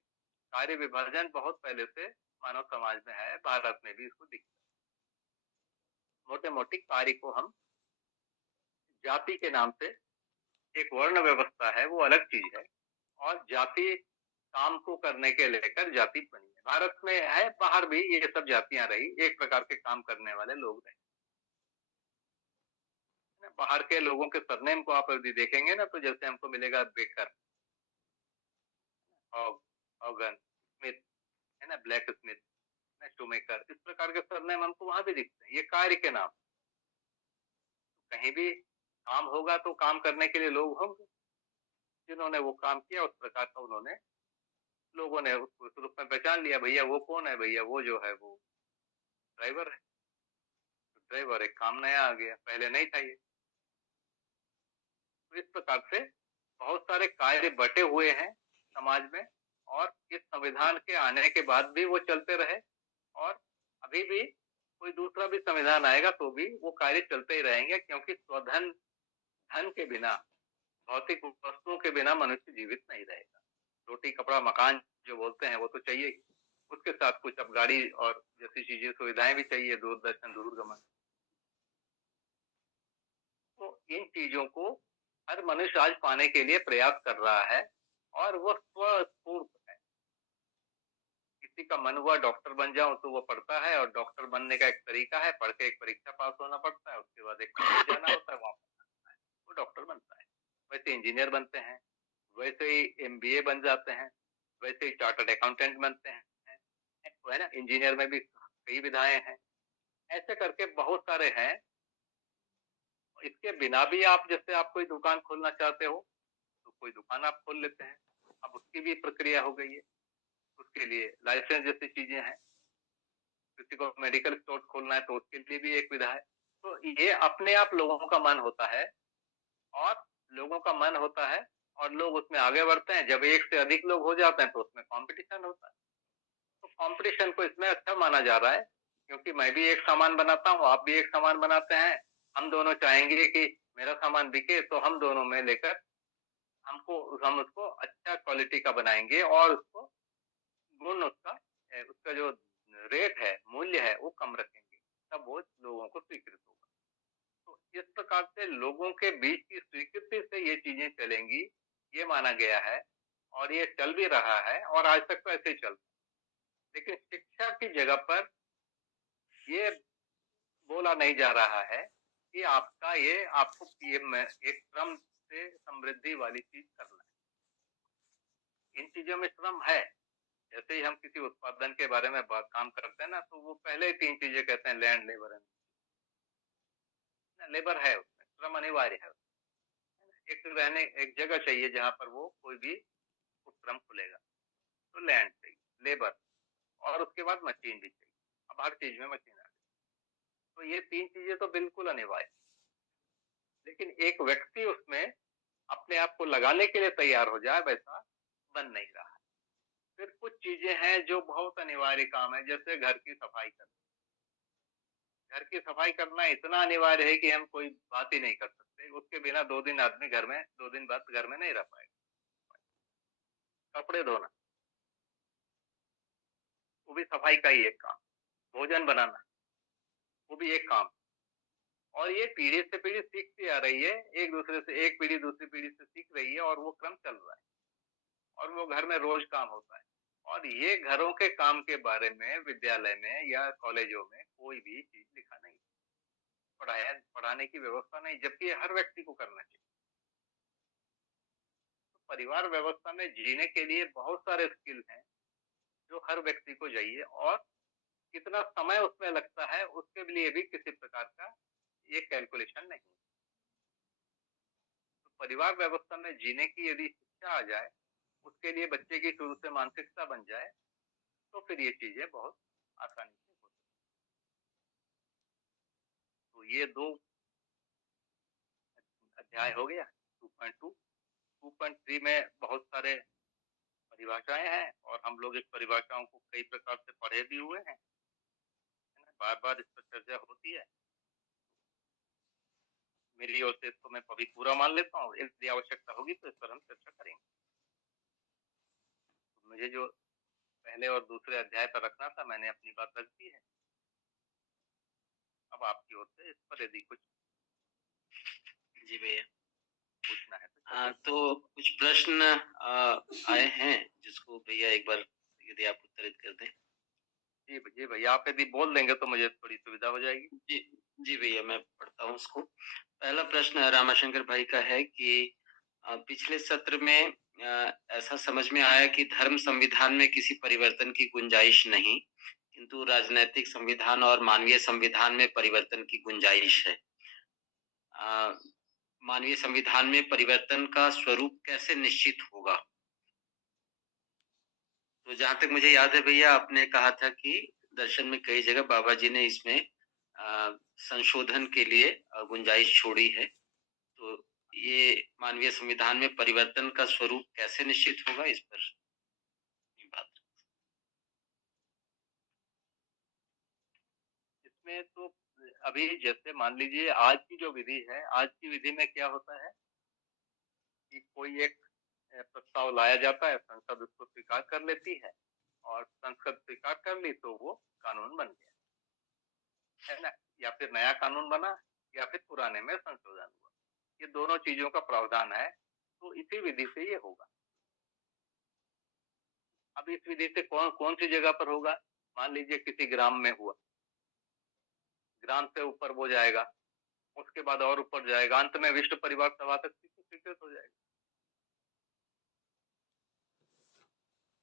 कार्य विभाजन बहुत पहले से मानव समाज में है, भारत में भी इसको दिखता है। मोटे मोटी कार्य को हम जाति के नाम से, एक वर्ण व्यवस्था है वो अलग चीज है, और जाति काम को करने के लेकर जाति बनी है। भारत में है, बाहर भी ये सब जातियां रही, एक प्रकार के काम करने वाले लोग रहे। बाहर के लोगों के सरनेम को आप यदि देखेंगे ना, तो जैसे हमको मिलेगा बेकर, ऑगन, स्मिथ, है ना, ब्लैक स्मिथ, शूमेकर, इस प्रकार के सरनेम हमको वहां भी दिखते हैं। ये कार्य के नाम, कहीं भी काम होगा तो काम करने के लिए लोग होंगे, जिन्होंने वो काम किया उस प्रकार का उन्होंने, लोगों ने उसको उस रूप में पहचान लिया। भैया वो कौन है? भैया वो जो है वो ड्राइवर है। तो ड्राइवर एक काम नया आ गया, पहले नहीं था ये। तो इस प्रकार से बहुत सारे कार्य बटे हुए हैं समाज में, और इस संविधान के आने के बाद भी वो चलते रहे, और अभी भी कोई दूसरा भी संविधान आएगा तो भी वो कार्य चलते ही रहेंगे, क्योंकि स्वधन, धन के बिना, भौतिक वस्तुओं के बिना मनुष्य जीवित नहीं रहेगा। रोटी कपड़ा मकान जो बोलते हैं वो तो चाहिए ही, उसके साथ कुछ अब गाड़ी और जैसी चीजें, सुविधाएं भी चाहिए, दूरदर्शन, दूरगमन। तो इन चीजों को हर मनुष्य आज पाने के लिए प्रयास कर रहा है, और वो स्वस्फूर्त है। किसी का मन हुआ डॉक्टर बन जाऊं तो वो पढ़ता है, और डॉक्टर बनने का एक तरीका है, पढ़ के एक परीक्षा पास होना पड़ता है, उसके बाद एक कॉलेज जाना होता है, वहां वो डॉक्टर बनता है। वैसे इंजीनियर बनते हैं, वैसे ही एमबीए बन जाते हैं, वैसे ही चार्टर्ड अकाउंटेंट बनते हैं, तो है ना, इंजीनियर में भी कई विधाएं हैं। ऐसे करके बहुत सारे हैं। इसके बिना भी आप, जैसे आप कोई दुकान खोलना चाहते हो तो कोई दुकान आप खोल लेते हैं, अब उसकी भी प्रक्रिया हो गई है, उसके लिए लाइसेंस जैसी चीजें हैं। किसी को मेडिकल स्टोर खोलना है तो उसके लिए भी एक विधा है। तो ये अपने आप लोगों का मन होता है, और लोगों का मन होता है और लोग उसमें आगे बढ़ते हैं। जब एक से अधिक लोग हो जाते हैं तो उसमें कंपटीशन होता है। तो कंपटीशन को इसमें अच्छा माना जा रहा है, क्योंकि मैं भी एक सामान बनाता हूँ, आप भी एक सामान बनाते हैं, हम दोनों चाहेंगे कि मेरा सामान बिके, तो हम दोनों में लेकर हम उसको अच्छा क्वालिटी का बनाएंगे, और उसको गुण उसका उसका जो रेट है, मूल्य है, वो कम रखेंगे, तब वो लोगों को स्वीकृत होगा। तो इस प्रकार से लोगों के बीच की स्वीकृति से ये चीजें चलेंगी, ये माना गया है, और ये चल भी रहा है, और आज तक तो ऐसे ही चल रहा है। लेकिन शिक्षा की जगह पर ये बोला नहीं जा रहा है कि आपका ये, आपको एक श्रम से समृद्धि वाली चीज करना है। इन चीजों में श्रम है। जैसे ही हम किसी उत्पादन के बारे में काम करते हैं ना, तो वो पहले ही 3 चीजें कहते हैं, लैंड, लेबर एंड, लेबर है उसमें, श्रम अनिवार्य है। एक जगह चाहिए जहां पर वो कोई भी उपक्रम खुलेगा, तो लैंड चाहिए, लेबर, और उसके बाद मशीन भी चाहिए। अब हर चीज में मशीन आ गई, तो ये 3 चीजें तो बिल्कुल अनिवार्य। लेकिन एक व्यक्ति उसमें अपने आप को लगाने के लिए तैयार हो जाए, वैसा बन नहीं रहा है। फिर कुछ चीजें हैं जो बहुत अनिवार्य काम है, जैसे घर की सफाई करना। घर की सफाई करना इतना अनिवार्य है कि हम कोई बात ही नहीं कर सकते, उसके बिना 2 दिन आदमी घर में, 2 दिन बाद घर में नहीं रह पाएगा। कपड़े धोना, वो भी सफाई का ही एक काम। भोजन बनाना, वो भी एक काम। और ये पीढ़ी से पीढ़ी सीखती आ रही है, एक दूसरे से, एक पीढ़ी दूसरी पीढ़ी से सीख रही है, और वो क्रम चल रहा है, और वो घर में रोज काम होता है। और ये घरों के काम के बारे में विद्यालय में या कॉलेजों में कोई भी चीज लिखा नहीं, पढ़ाने की व्यवस्था नहीं, जबकि हर व्यक्ति को करना चाहिए। तो परिवार व्यवस्था में जीने के लिए बहुत सारे स्किल हैं जो हर व्यक्ति को चाहिए, और कितना समय उसमें लगता है उसके लिए भी किसी प्रकार का ये कैलकुलेशन नहीं। तो परिवार व्यवस्था में जीने की यदि शिक्षा आ जाए, उसके लिए बच्चे की शुरू से मानसिकता बन जाए, तो फिर ये चीजें बहुत आसानी से हो सकती। तो ये 2 अध्याय हो गया 2.2। 2.3 में बहुत सारे परिभाषाएं हैं और हम लोग इस परिभाषाओं को कई प्रकार से पढ़े भी हुए हैं, बार बार इस पर चर्चा होती है। मेरी ओर से इसको मैं अभी पूरा मान लेता हूँ, यदि आवश्यकता होगी तो इस पर हम चर्चा करेंगे। तो मुझे जो पहले और दूसरे अध्याय पर रखना था, मैंने अपनी बात रख दी है। अब आपकी ओर से इस पर यदि कुछ जी भैया पूछना है तो कुछ प्रश्न आए हैं जिसको भैया एक बार यदि आप उत्तरित कर दें। जी भैया, आप यदि बोल देंगे तो मुझे थोड़ी सुविधा हो जाएगी। जी भैया, मैं पढ़ता हूँ उसको। पहला प्रश्न रामाशंकर भाई का है कि पिछले सत्र में ऐसा समझ में आया कि धर्म संविधान में किसी परिवर्तन की गुंजाइश नहीं, किंतु राजनैतिक संविधान और मानवीय संविधान में परिवर्तन की गुंजाइश है। मानवीय संविधान में परिवर्तन का स्वरूप कैसे निश्चित होगा? तो जहां तक मुझे याद है भैया, आपने कहा था कि दर्शन में कई जगह बाबा जी ने इसमें संशोधन के लिए गुंजाइश छोड़ी है। तो ये मानवीय संविधान में परिवर्तन का स्वरूप कैसे निश्चित होगा, इस पर बात। इसमें तो अभी जैसे मान लीजिए आज की जो विधि है, आज की विधि में क्या होता है कि कोई एक प्रस्ताव लाया जाता है, संसद उसको स्वीकार कर लेती है और संसद स्वीकार कर ली तो वो कानून बन गया, है ना। या फिर नया कानून बना या फिर पुराने में संशोधन हुआ, ये दोनों चीजों का प्रावधान है। तो इसी विधि से ये होगा। अब इस विधि से कौन कौन सी जगह पर होगा? मान लीजिए किसी ग्राम में हुआ, ग्राम से ऊपर वो जाएगा, उसके बाद और ऊपर जाएगा, अंत में विश्व परिवार सभा तक स्वीकृत हो जाएगा,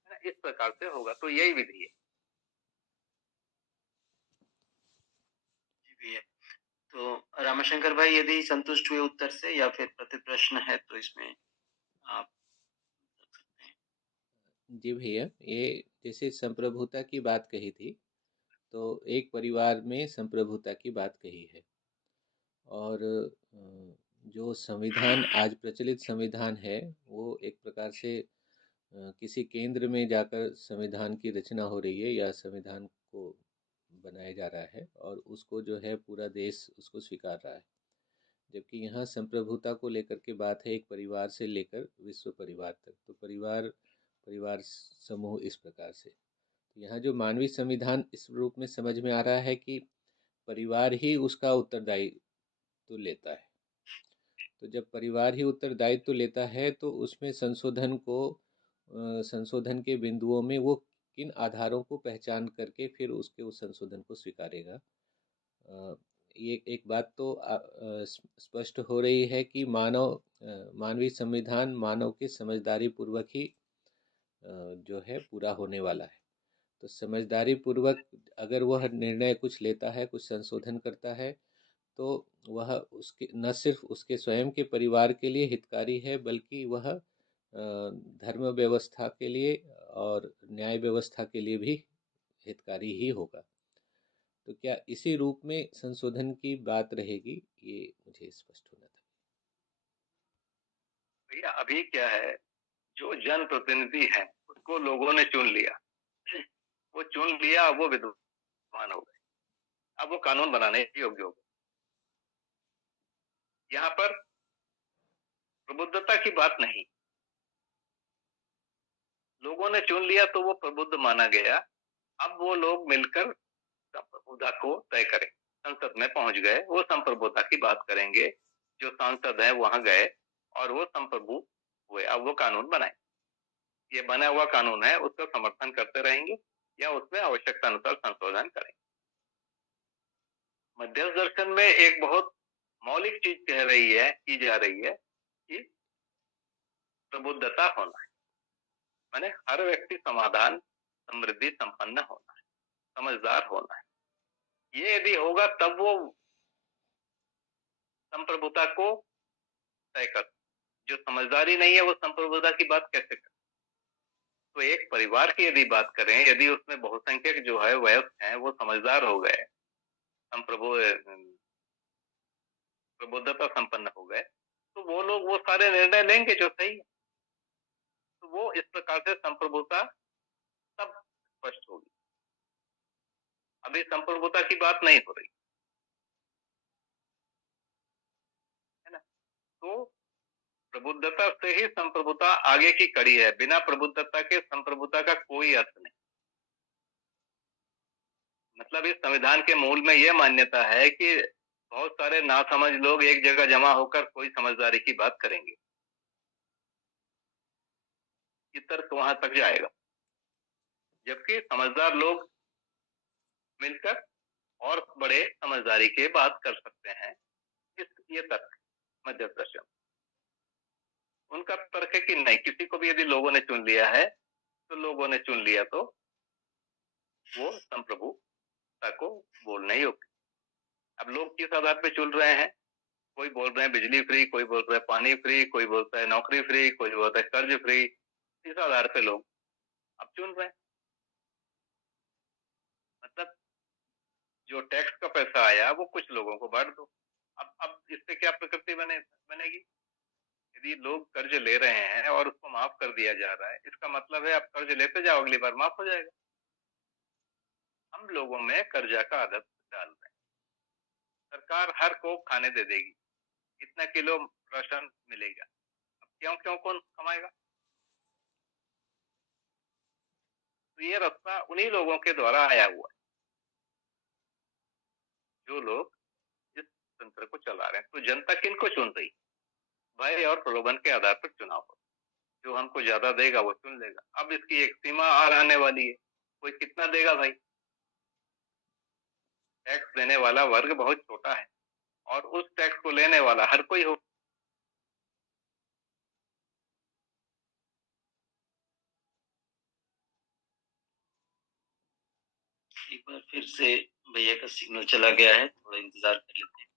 है ना। इस प्रकार से होगा, तो यही विधि है। जी भैया, तो रामाशंकर भाई यदि संतुष्ट हुए उत्तर से या फिर प्रति प्रश्न है तो इसमें आप कर सकते हैं। जी भैया, ये जैसे संप्रभुता की बात कही थी, तो एक परिवार में संप्रभुता की बात कही है। और जो संविधान आज प्रचलित संविधान है, वो एक प्रकार से किसी केंद्र में जाकर संविधान की रचना हो रही है या संविधान को बनाया जा रहा है और उसको जो है पूरा देश उसको स्वीकार रहा है। जबकि यहाँ संप्रभुता को लेकर के बात है, एक परिवार से लेकर विश्व परिवार तक। तो परिवार समूह इस प्रकार से। तो यहाँ जो मानवीय संविधान इस रूप में समझ में आ रहा है कि परिवार ही उसका उत्तरदायित्व लेता है। तो जब परिवार ही उत्तरदायित्व लेता है तो उसमें संशोधन के बिंदुओं में वो किन आधारों को पहचान करके फिर उसके उस संशोधन को स्वीकारेगा। ये एक बात तो स्पष्ट हो रही है कि मानवीय संविधान मानव के समझदारी पूर्वक ही जो है पूरा होने वाला है। तो समझदारी पूर्वक अगर वह निर्णय कुछ लेता है, कुछ संशोधन करता है, तो वह उसके न सिर्फ उसके स्वयं के परिवार के लिए हितकारी है, बल्कि वह धर्म व्यवस्था के लिए और न्याय व्यवस्था के लिए भी हितकारी ही होगा। तो क्या इसी रूप में संशोधन की बात रहेगी, ये मुझे स्पष्ट होना था। भैया अभी क्या है, जो जनप्रतिनिधि है उसको लोगों ने चुन लिया, वो चुन लिया, वो विद्वान हो गए, अब वो कानून बनाने के योग्य हो गए। यहाँ पर प्रबुद्धता की बात नहीं, लोगों ने चुन लिया तो वो प्रबुद्ध माना गया। अब वो लोग मिलकर संप्रभुता को तय करें, संसद में पहुंच गए, वो संप्रभुता की बात करेंगे। जो सांसद है वहां गए और वो संप्रभु हुए, अब वो कानून बनाए। ये बना हुआ कानून है, उसका समर्थन करते रहेंगे या उसमें आवश्यकता अनुसार संशोधन करेंगे। मध्यस्थ दर्शन में एक बहुत मौलिक चीज की जा रही है कि प्रबुद्धता होना है, माने हर व्यक्ति समाधान समृद्धि संपन्न होना है, समझदार होना है। ये यदि होगा तब वो संप्रभुता को तय कर, जो समझदारी नहीं है वो संप्रभुता की बात कैसे करे? तो एक परिवार की यदि बात करें, यदि उसमें बहुसंख्यक जो है वयस्क हैं वो समझदार हो गए, संप्रभु प्रबुद्धता संपन्न हो गए, तो वो लोग वो सारे निर्णय लेंगे जो सही है। तो वो इस प्रकार से संप्रभुता तब स्पष्ट होगी। अभी संप्रभुता की बात नहीं हो रही है ना। तो प्रबुद्धता से ही संप्रभुता आगे की कड़ी है। बिना प्रबुद्धता के संप्रभुता का कोई अर्थ नहीं। मतलब इस संविधान के मूल में यह मान्यता है कि बहुत सारे नासमझ लोग एक जगह जमा होकर कोई समझदारी की बात करेंगे। ये तर्क वहां तक जाएगा, जबकि समझदार लोग मिलकर और बड़े समझदारी की बात कर सकते हैं। ये तर्क मध्य दर्शन उनका तर्क है कि नहीं, किसी को भी यदि लोगों ने चुन लिया है तो लोगों ने चुन लिया तो वो संप्रभुता को बोलना ही होगा। अब लोग किस आधार पे चुन रहे हैं? कोई बोल रहे हैं बिजली फ्री, कोई बोल रहा है पानी फ्री, कोई बोलता है नौकरी फ्री, कोई बोलता है कर्ज फ्री। इस आधार पे लोग अब चुन रहे हैं। मतलब जो टैक्स का पैसा आया वो कुछ लोगों को बांट दो। अब इससे क्या प्रकृति बनेगी? यदि लोग कर्ज ले रहे हैं और उसको माफ कर दिया जा रहा है, इसका मतलब है आप कर्ज लेते जाओ, अगली बार माफ हो जाएगा। हम लोगों में कर्जा का आदत डाल रहे हैं। सरकार हर को खाने दे देगी, इतना किलो राशन मिलेगा। अब क्यों क्यों कौन कमाएगा? तो ये रास्ता उन्हीं लोगों के द्वारा आया हुआ है जो लोग इस तंत्र को चला रहे हैं। तो जनता किनको चुन रही? भय और प्रलोभन के आधार पर चुनाव हो। जो हमको ज्यादा देगा वो चुन लेगा। अब इसकी एक सीमा आने वाली है। कोई कितना देगा भाई? टैक्स देने वाला वर्ग बहुत छोटा है और उस टैक्स को लेने वाला हर कोई हो। एक बार फिर से भैया का सिग्नल चला गया है, थोड़ा इंतजार कर लेते हैं।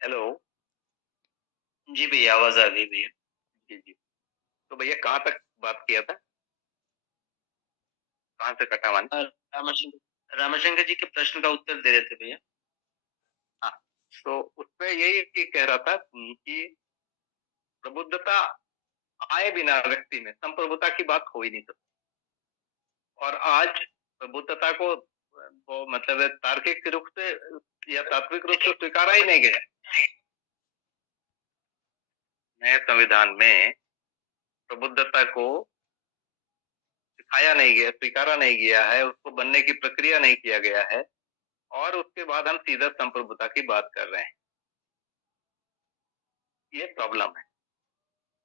हेलो जी भैया, आवाज आ गई भैया। जी जी। तो भैया कहाँ तक बात किया था? कहाँ से कटा मान? रामाशंकर जी के प्रश्न का उत्तर दे रहे थे भैया। हाँ, तो उसमें यही कह रहा था कि प्रबुद्धता आए बिना व्यक्ति में संप्रभुता की बात हो ही नहीं सकती। और आज प्रबुद्धता को वो मतलब तार्किक रूप से या तात्विक रूप से स्वीकारा ही नहीं गया। नए संविधान में प्रबुद्धता को सिखाया नहीं गया, स्वीकारा नहीं गया है, उसको बनने की प्रक्रिया नहीं किया गया है और उसके बाद हम सीधा संप्रभुता की बात कर रहे हैं। ये प्रॉब्लम है।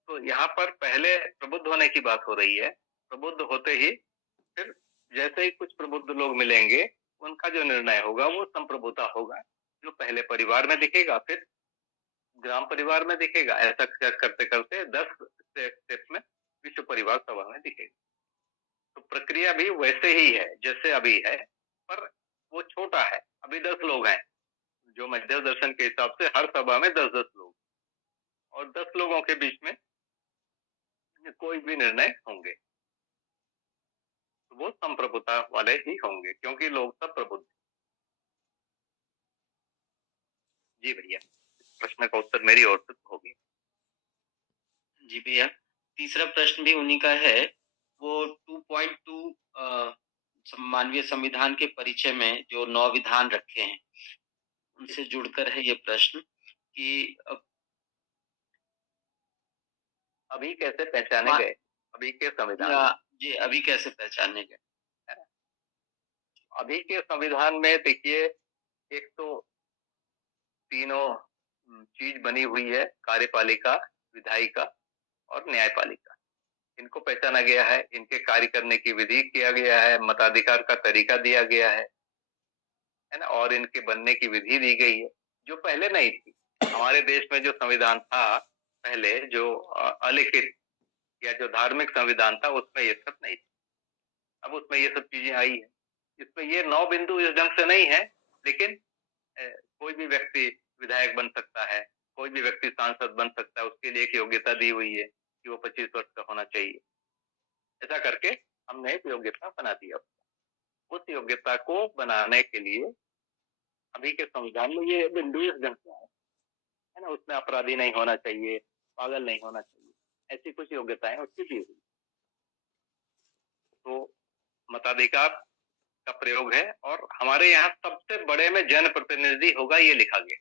तो यहाँ पर पहले प्रबुद्ध होने की बात हो रही है। प्रबुद्ध होते ही फिर जैसे ही कुछ प्रबुद्ध लोग मिलेंगे, उनका जो निर्णय होगा वो संप्रभुता होगा, जो पहले परिवार में दिखेगा, फिर ग्राम परिवार में दिखेगा। ऐसा करते करते 10 स्टेप में विश्व परिवार सभा में दिखेगा। तो प्रक्रिया भी वैसे ही है जैसे अभी है, पर वो छोटा है। अभी 10 लोग हैं, जो मध्य दर्शन के हिसाब से हर सभा में 10-10 लोग, और 10 लोगों के बीच में कोई भी निर्णय होंगे तो वो संप्रभुता वाले ही होंगे, क्योंकि लोग सब प्रबुद्ध। जी भैया, प्रश्न का उत्तर मेरी ओर से हो गया। जी भैया, तीसरा प्रश्न भी उन्हीं का है। वो 2.2 मानवीय संविधान के परिचय में जो 9 विधान रखे हैं उनसे जुड़कर है ये प्रश्न कि अभी कैसे पहचाने गए अभी के संविधान? जी, अभी कैसे पहचाने गए? अभी के संविधान में देखिए, एक तो तीनों चीज बनी हुई है, कार्यपालिका, विधायिका और न्यायपालिका। इनको पहचाना गया है, इनके कार्य करने की विधि किया गया है, मताधिकार का तरीका दिया गया है ना, और इनके बनने की विधि दी गई है जो पहले नहीं थी। हमारे देश में जो संविधान था पहले, जो अलिखित या जो धार्मिक संविधान था उसमें ये सब नहीं था। अब उसमें ये सब चीजें आई है। इसमें ये 9 बिंदु इस ढंग से नहीं है, लेकिन कोई भी व्यक्ति विधायक बन सकता है, कोई भी व्यक्ति सांसद बन सकता है, उसके लिए एक योग्यता दी हुई है कि वो 25 वर्ष का होना चाहिए। ऐसा करके हमने एक योग्यता बना दिया। उस योग्यता को बनाने के लिए अभी के संविधान में ये बिंदु इस ढंग से है ना, उसमें अपराधी नहीं होना चाहिए, पागल नहीं होना चाहिए, ऐसी कुछ योग्यताएं उसकी दी हुई। तो मताधिकार का प्रयोग है और हमारे यहाँ सबसे बड़े में जन प्रतिनिधि होगा ये लिखा गया।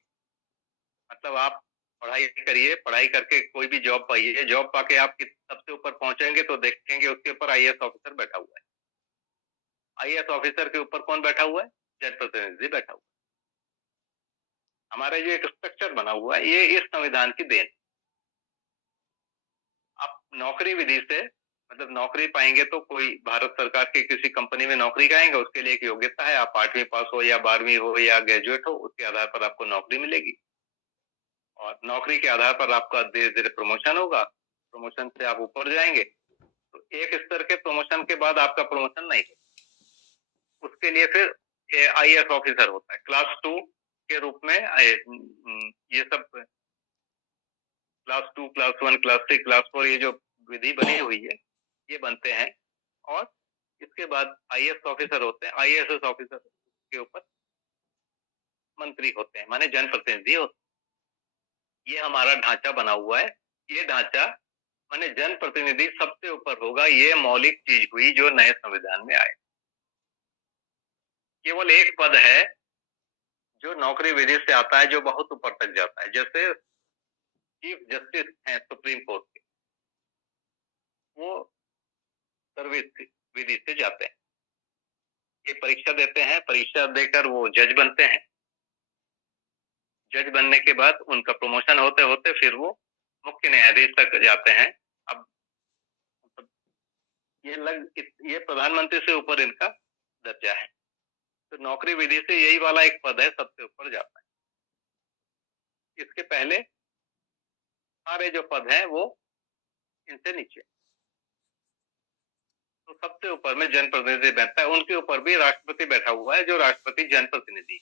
मतलब आप पढ़ाई करिए, पढ़ाई करके कोई भी जॉब पाइए, जॉब पाके आप सबसे ऊपर पहुंचेंगे तो देखेंगे उसके ऊपर आईएएस ऑफिसर बैठा हुआ है। आईएएस ऑफिसर के ऊपर कौन बैठा हुआ है? जनप्रतिनिधि बैठा हुआ है। हमारा जो एक स्ट्रक्चर बना हुआ है ये इस संविधान की देन। आप नौकरी विधि से मतलब नौकरी पाएंगे तो कोई भारत सरकार की किसी कंपनी में नौकरी कराएंगे, उसके लिए एक योग्यता है, आप 8वीं पास हो या 12वीं हो या ग्रेजुएट हो, उसके आधार पर आपको नौकरी मिलेगी और नौकरी के आधार पर आपका धीरे धीरे प्रमोशन होगा, प्रमोशन से आप ऊपर जाएंगे। तो एक स्तर के प्रमोशन के बाद आपका प्रमोशन नहीं है, उसके लिए फिर आईएएस ऑफिसर होता है क्लास 2 के रूप में। ये सब क्लास 2, क्लास 1, क्लास 3, क्लास 4 ये जो विधि बनी हुई है ये बनते हैं और इसके बाद आईएएस ऑफिसर होते हैं। आईएएस ऑफिसर के ऊपर मंत्री होते हैं, माने जनप्रतिनिधि होते हैं। ये हमारा ढांचा बना हुआ है। ये ढांचा माने जनप्रतिनिधि सबसे ऊपर होगा, ये मौलिक चीज हुई जो नए संविधान में आए। केवल एक पद है जो नौकरी विधि से आता है, जो बहुत ऊपर तक जाता है, जैसे चीफ जस्टिस हैं सुप्रीम कोर्ट के, वो सर्विस विधि से जाते हैं, ये परीक्षा देते हैं, परीक्षा देकर वो जज बनते हैं। जज बनने के बाद उनका प्रमोशन होते होते फिर वो मुख्य न्यायाधीश तक जाते हैं। अब ये प्रधानमंत्री से ऊपर इनका दर्जा है। तो नौकरी विधि से यही वाला एक पद है, सबसे ऊपर जाता है। इसके पहले सारे जो पद हैं वो इनसे नीचे। तो सबसे ऊपर में जनप्रतिनिधि बैठता है, उनके ऊपर भी राष्ट्रपति बैठा हुआ है जो राष्ट्रपति जनप्रतिनिधि।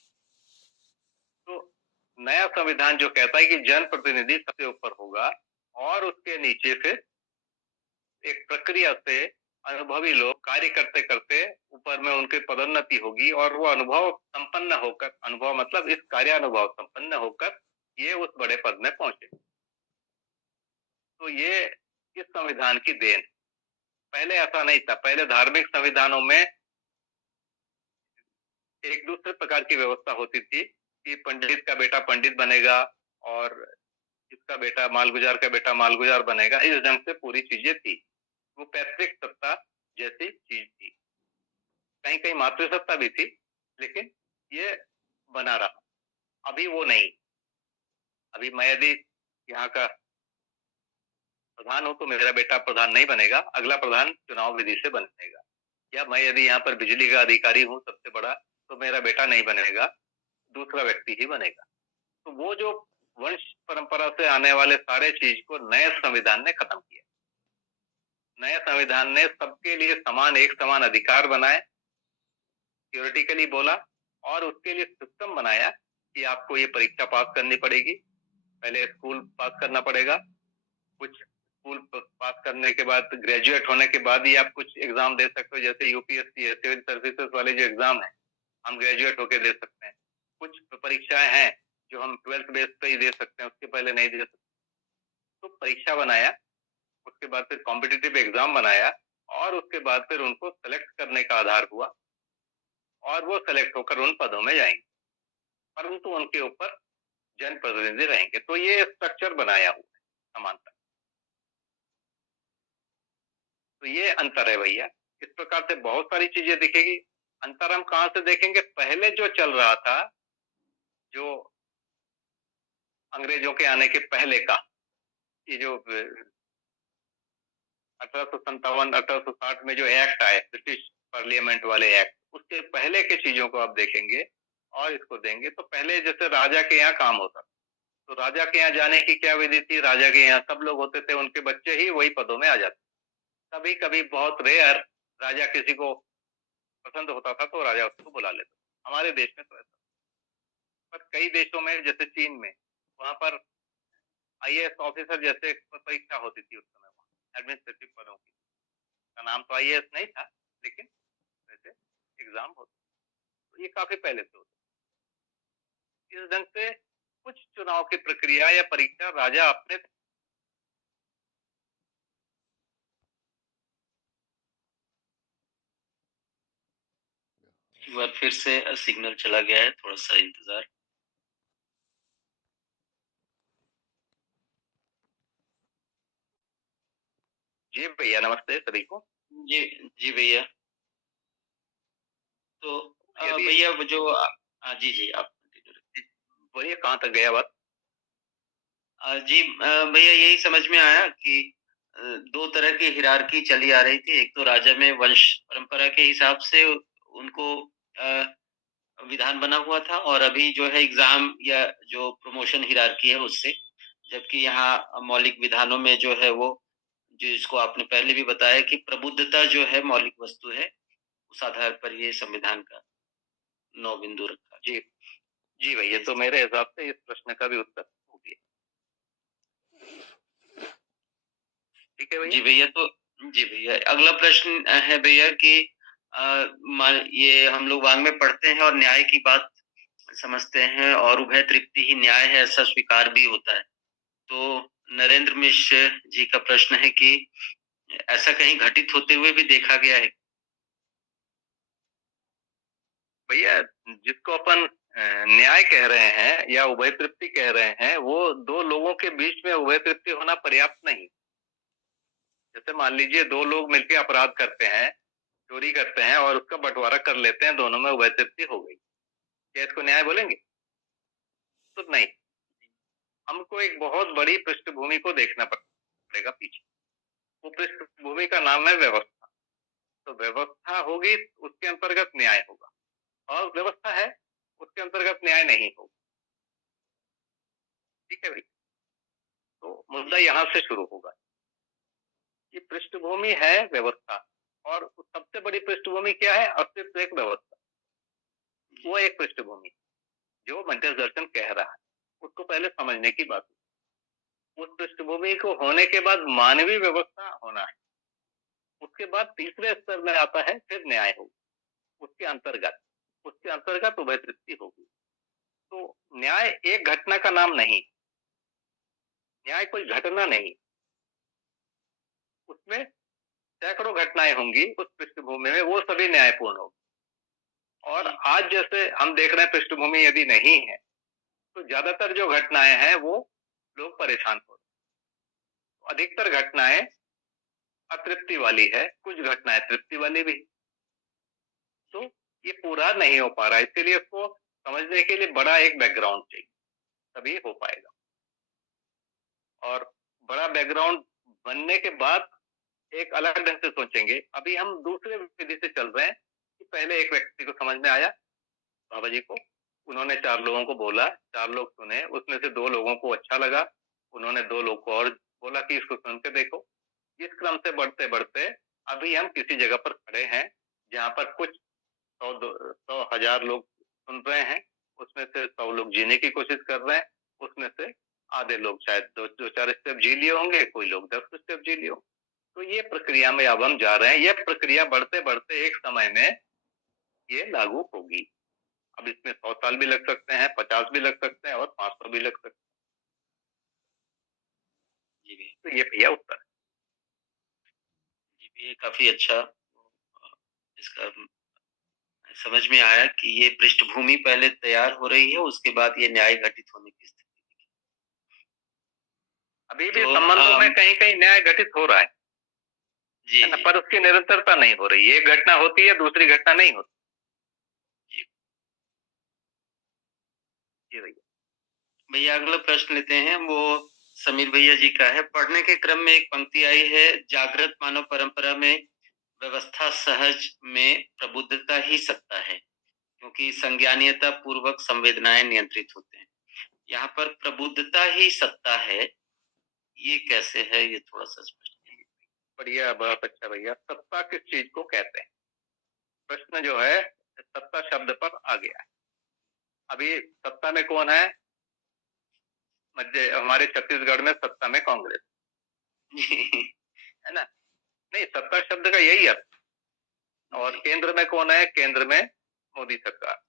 तो नया संविधान जो कहता है कि जनप्रतिनिधि सबसे ऊपर होगा और उसके नीचे फिर एक प्रक्रिया से अनुभवी लोग कार्य करते करते ऊपर में उनकी पदोन्नति होगी और वो अनुभव संपन्न होकर, अनुभव मतलब इस कार्यानुभव संपन्न होकर ये उस बड़े पद में पहुंचे। तो ये इस संविधान की देन। पहले ऐसा नहीं था। पहले धार्मिक संविधानों में एक दूसरे प्रकार की व्यवस्था होती थी कि पंडित का बेटा पंडित बनेगा और इसका बेटा मालगुजार का बेटा मालगुजार बनेगा, इस ढंग से पूरी चीजें थी। वो पैतृक सत्ता जैसी चीज थी। कहीं कहीं मातृसत्ता भी थी, लेकिन ये बना रहा। अभी वो नहीं। अभी मैं यदि यहाँ का प्रधान हूं तो मेरा बेटा प्रधान नहीं बनेगा, अगला प्रधान चुनाव विधि से बनेगा। या मैं यदि यहाँ पर बिजली का अधिकारी हूँ सबसे बड़ा, तो मेरा बेटा नहीं बनेगा, दूसरा व्यक्ति ही बनेगा। तो वो जो वंश परंपरा से आने वाले सारे चीज को नए संविधान ने खत्म किया। नए संविधान ने सबके लिए समान एक समान अधिकार बनाए, थियोरेटिकली बोला, और उसके लिए सिस्टम बनाया कि आपको ये परीक्षा पास करनी पड़ेगी। पहले स्कूल पास करना पड़ेगा, कुछ स्कूल पास करने के बाद ग्रेजुएट होने के बाद ही आप कुछ एग्जाम दे सकते हो, जैसे यूपीएससी है, सिविल सर्विसेज वाले जो एग्जाम है हम ग्रेजुएट होके दे सकते हैं। कुछ परीक्षाएं हैं जो हम 12th बेस पे ही दे सकते हैं, उसके पहले नहीं दे सकते। तो परीक्षा बनाया, उसके बाद फिर कॉम्पिटिटिव एग्जाम बनाया और उसके बाद फिर उनको सेलेक्ट करने का आधार हुआ और वो सेलेक्ट होकर उन पदों में जाएंगे, परंतु उनके ऊपर जनप्रतिनिधि रहेंगे। तो ये स्ट्रक्चर बनाया हुआ है समानता। तो ये अंतर है भैया। इस प्रकार से बहुत सारी चीजें दिखेगी। अंतर हम कहां से देखेंगे? पहले जो चल रहा था, जो अंग्रेजों के आने के पहले का, ये जो 1857 1860 में जो एक्ट आए, ब्रिटिश पार्लियामेंट वाले एक्ट, उसके पहले के चीजों को आप देखेंगे और इसको देंगे तो पहले जैसे राजा के यहाँ काम होता, तो राजा के यहाँ जाने की क्या विधि थी? राजा के यहाँ सब लोग होते थे, उनके बच्चे ही वही पदों में आ जाते। कभी कभी बहुत रेयर राजा किसी को पसंद होता था तो राजा उसको बुला लेता। हमारे देश में तो ऐसा, पर कई देशों में जैसे चीन में, वहां पर आईएएस ऑफिसर जैसे परीक्षा होती थी उस समय, वहाँ एडमिनिस्ट्रेटिव पदों की, का नाम तो आईएएस नहीं था, लेकिन वैसे एग्जाम होता। तो ये काफी पहले से होता। इस ढंग से कुछ चुनाव की प्रक्रिया या परीक्षा राजा अपने एक बार फिर से सिग्नल चला गया है, थोड़ा सा इंतजार। जी भैया, नमस्ते सभी को। जी जी भैया। तो भैया वो जो जी जी आप बोलिए, कहाँ तक गया बात? जी भैया, यही समझ में आया कि दो तरह की हिरार्की चली आ रही थी। एक तो राजा में वंश परंपरा के हिसाब से उनको विधान बना हुआ था, और अभी जो है एग्जाम या जो प्रमोशन हिरार्की है उससे, जबकि यहाँ मौलिक विधानों में जो है वो, जो इसको आपने पहले भी बताया कि प्रबुद्धता जो है मौलिक वस्तु है, उस आधार पर ये संविधान का 9 बिंदु रखा। जी जी भैया, तो मेरे हिसाब से इस प्रश्न का भी उत्तर हो गया। ठीक है भैया। जी भैया, तो जी भैया अगला प्रश्न है भैया कि ये हम लोग वांग में पढ़ते हैं और न्याय की बात समझते हैं, और उभय तृप्ति ही न्याय है ऐसा स्वीकार भी होता है। तो नरेंद्र मिश्र जी का प्रश्न है कि ऐसा कहीं घटित होते हुए भी देखा गया है? भैया, जिसको अपन न्याय कह रहे हैं या उभय तृप्ति कह रहे हैं, वो दो लोगों के बीच में उभय तृप्ति होना पर्याप्त नहीं। जैसे मान लीजिए दो लोग मिलकर अपराध करते हैं, चोरी करते हैं और उसका बंटवारा कर लेते हैं, दोनों में उभय तृप्ति हो गई, क्या इसको न्याय बोलेंगे? तो नहीं, हमको एक बहुत बड़ी पृष्ठभूमि को देखना पड़ेगा पीछे। वो पृष्ठभूमि का नाम है व्यवस्था। तो व्यवस्था होगी, उसके अंतर्गत न्याय होगा, और व्यवस्था है उसके अंतर्गत न्याय नहीं होगा। ठीक है भाई, तो मुद्दा यहाँ से शुरू होगा कि पृष्ठभूमि है व्यवस्था, और सबसे बड़ी पृष्ठभूमि क्या है? अस्तित्व एक व्यवस्था, वो एक पृष्ठभूमि जो मध्यस्थ दर्शन कह रहा है, उसको पहले समझने की बात है। उस पृष्ठभूमि को होने के बाद मानवीय व्यवस्था होना है, उसके बाद तीसरे स्तर में आता है फिर न्याय होगा, उसके अंतर्गत उभय तृप्ति होगी। तो न्याय एक घटना का नाम नहीं, न्याय कोई घटना नहीं, उसमें सैकड़ों घटनाएं होंगी उस पृष्ठभूमि में, वो सभी न्यायपूर्ण होगी। और आज जैसे हम देख रहे हैं पृष्ठभूमि यदि नहीं है तो ज्यादातर जो घटनाएं हैं वो लोग परेशान हो रहे हैं। अधिकतर घटनाएं अतृप्ति वाली है, कुछ घटनाएं तृप्ति वाली भी। तो ये पूरा नहीं हो पा रहा है, इसके लिए इसको समझने के लिए बड़ा एक बैकग्राउंड चाहिए, तभी हो पाएगा। और बड़ा बैकग्राउंड बनने के बाद एक अलग ढंग से सोचेंगे। अभी हम दूसरे विधि से चल रहे हैं कि पहले एक व्यक्ति को समझ में आया, बाबा जी को, उन्होंने 4 लोगों को बोला, 4 लोग सुने, उसमें से 2 लोगों को अच्छा लगा, उन्होंने 2 लोग को और बोला कि इसको सुन के देखो। इस क्रम से बढ़ते बढ़ते अभी हम किसी जगह पर खड़े हैं जहां पर कुछ 100 1000 लोग सुन रहे हैं, उसमें से 100 लोग जीने की कोशिश कर रहे हैं, उसमें से आधे लोग शायद 2-4 स्टेप जी लिए होंगे, कोई लोग 10 स्टेप जी लिए होंगे। तो ये प्रक्रिया में अब हम जा रहे हैं। ये प्रक्रिया बढ़ते बढ़ते एक समय में ये लागू होगी। अब इसमें 100 साल भी लग सकते हैं, 50 भी लग सकते हैं, और 500 भी लग सकते हैं। तो ये भैया उत्तर है। ये काफी अच्छा इसका समझ में आया कि ये पृष्ठभूमि पहले तैयार हो रही है, उसके बाद ये न्याय घटित होने की स्थिति। अभी भी संबंधों में कहीं कहीं न्याय घटित हो रहा है जी, है ना, पर उसकी निरंतरता नहीं हो रही। एक घटना होती है, दूसरी घटना नहीं होती। जी भैया। भैया अगला प्रश्न लेते हैं, वो समीर भैया जी का है। पढ़ने के क्रम में एक पंक्ति आई है, जागृत मानव परंपरा में व्यवस्था सहज में प्रबुद्धता ही सत्ता है, क्योंकि संज्ञानीयता पूर्वक संवेदनाएं नियंत्रित होते हैं। यहाँ पर प्रबुद्धता ही सत्ता है, ये कैसे है, ये थोड़ा सा स्पष्ट कीजिए। बढ़िया, बहुत अच्छा भैया। सत्ता किस चीज को कहते हैं? प्रश्न जो है सत्ता शब्द पर आ गया है। अभी सत्ता में कौन है? मध्य हमारे छत्तीसगढ़ में सत्ता में कांग्रेस है ना? नहीं, सत्ता शब्द का यही अर्थ। और केंद्र में कौन है? केंद्र में मोदी सरकार।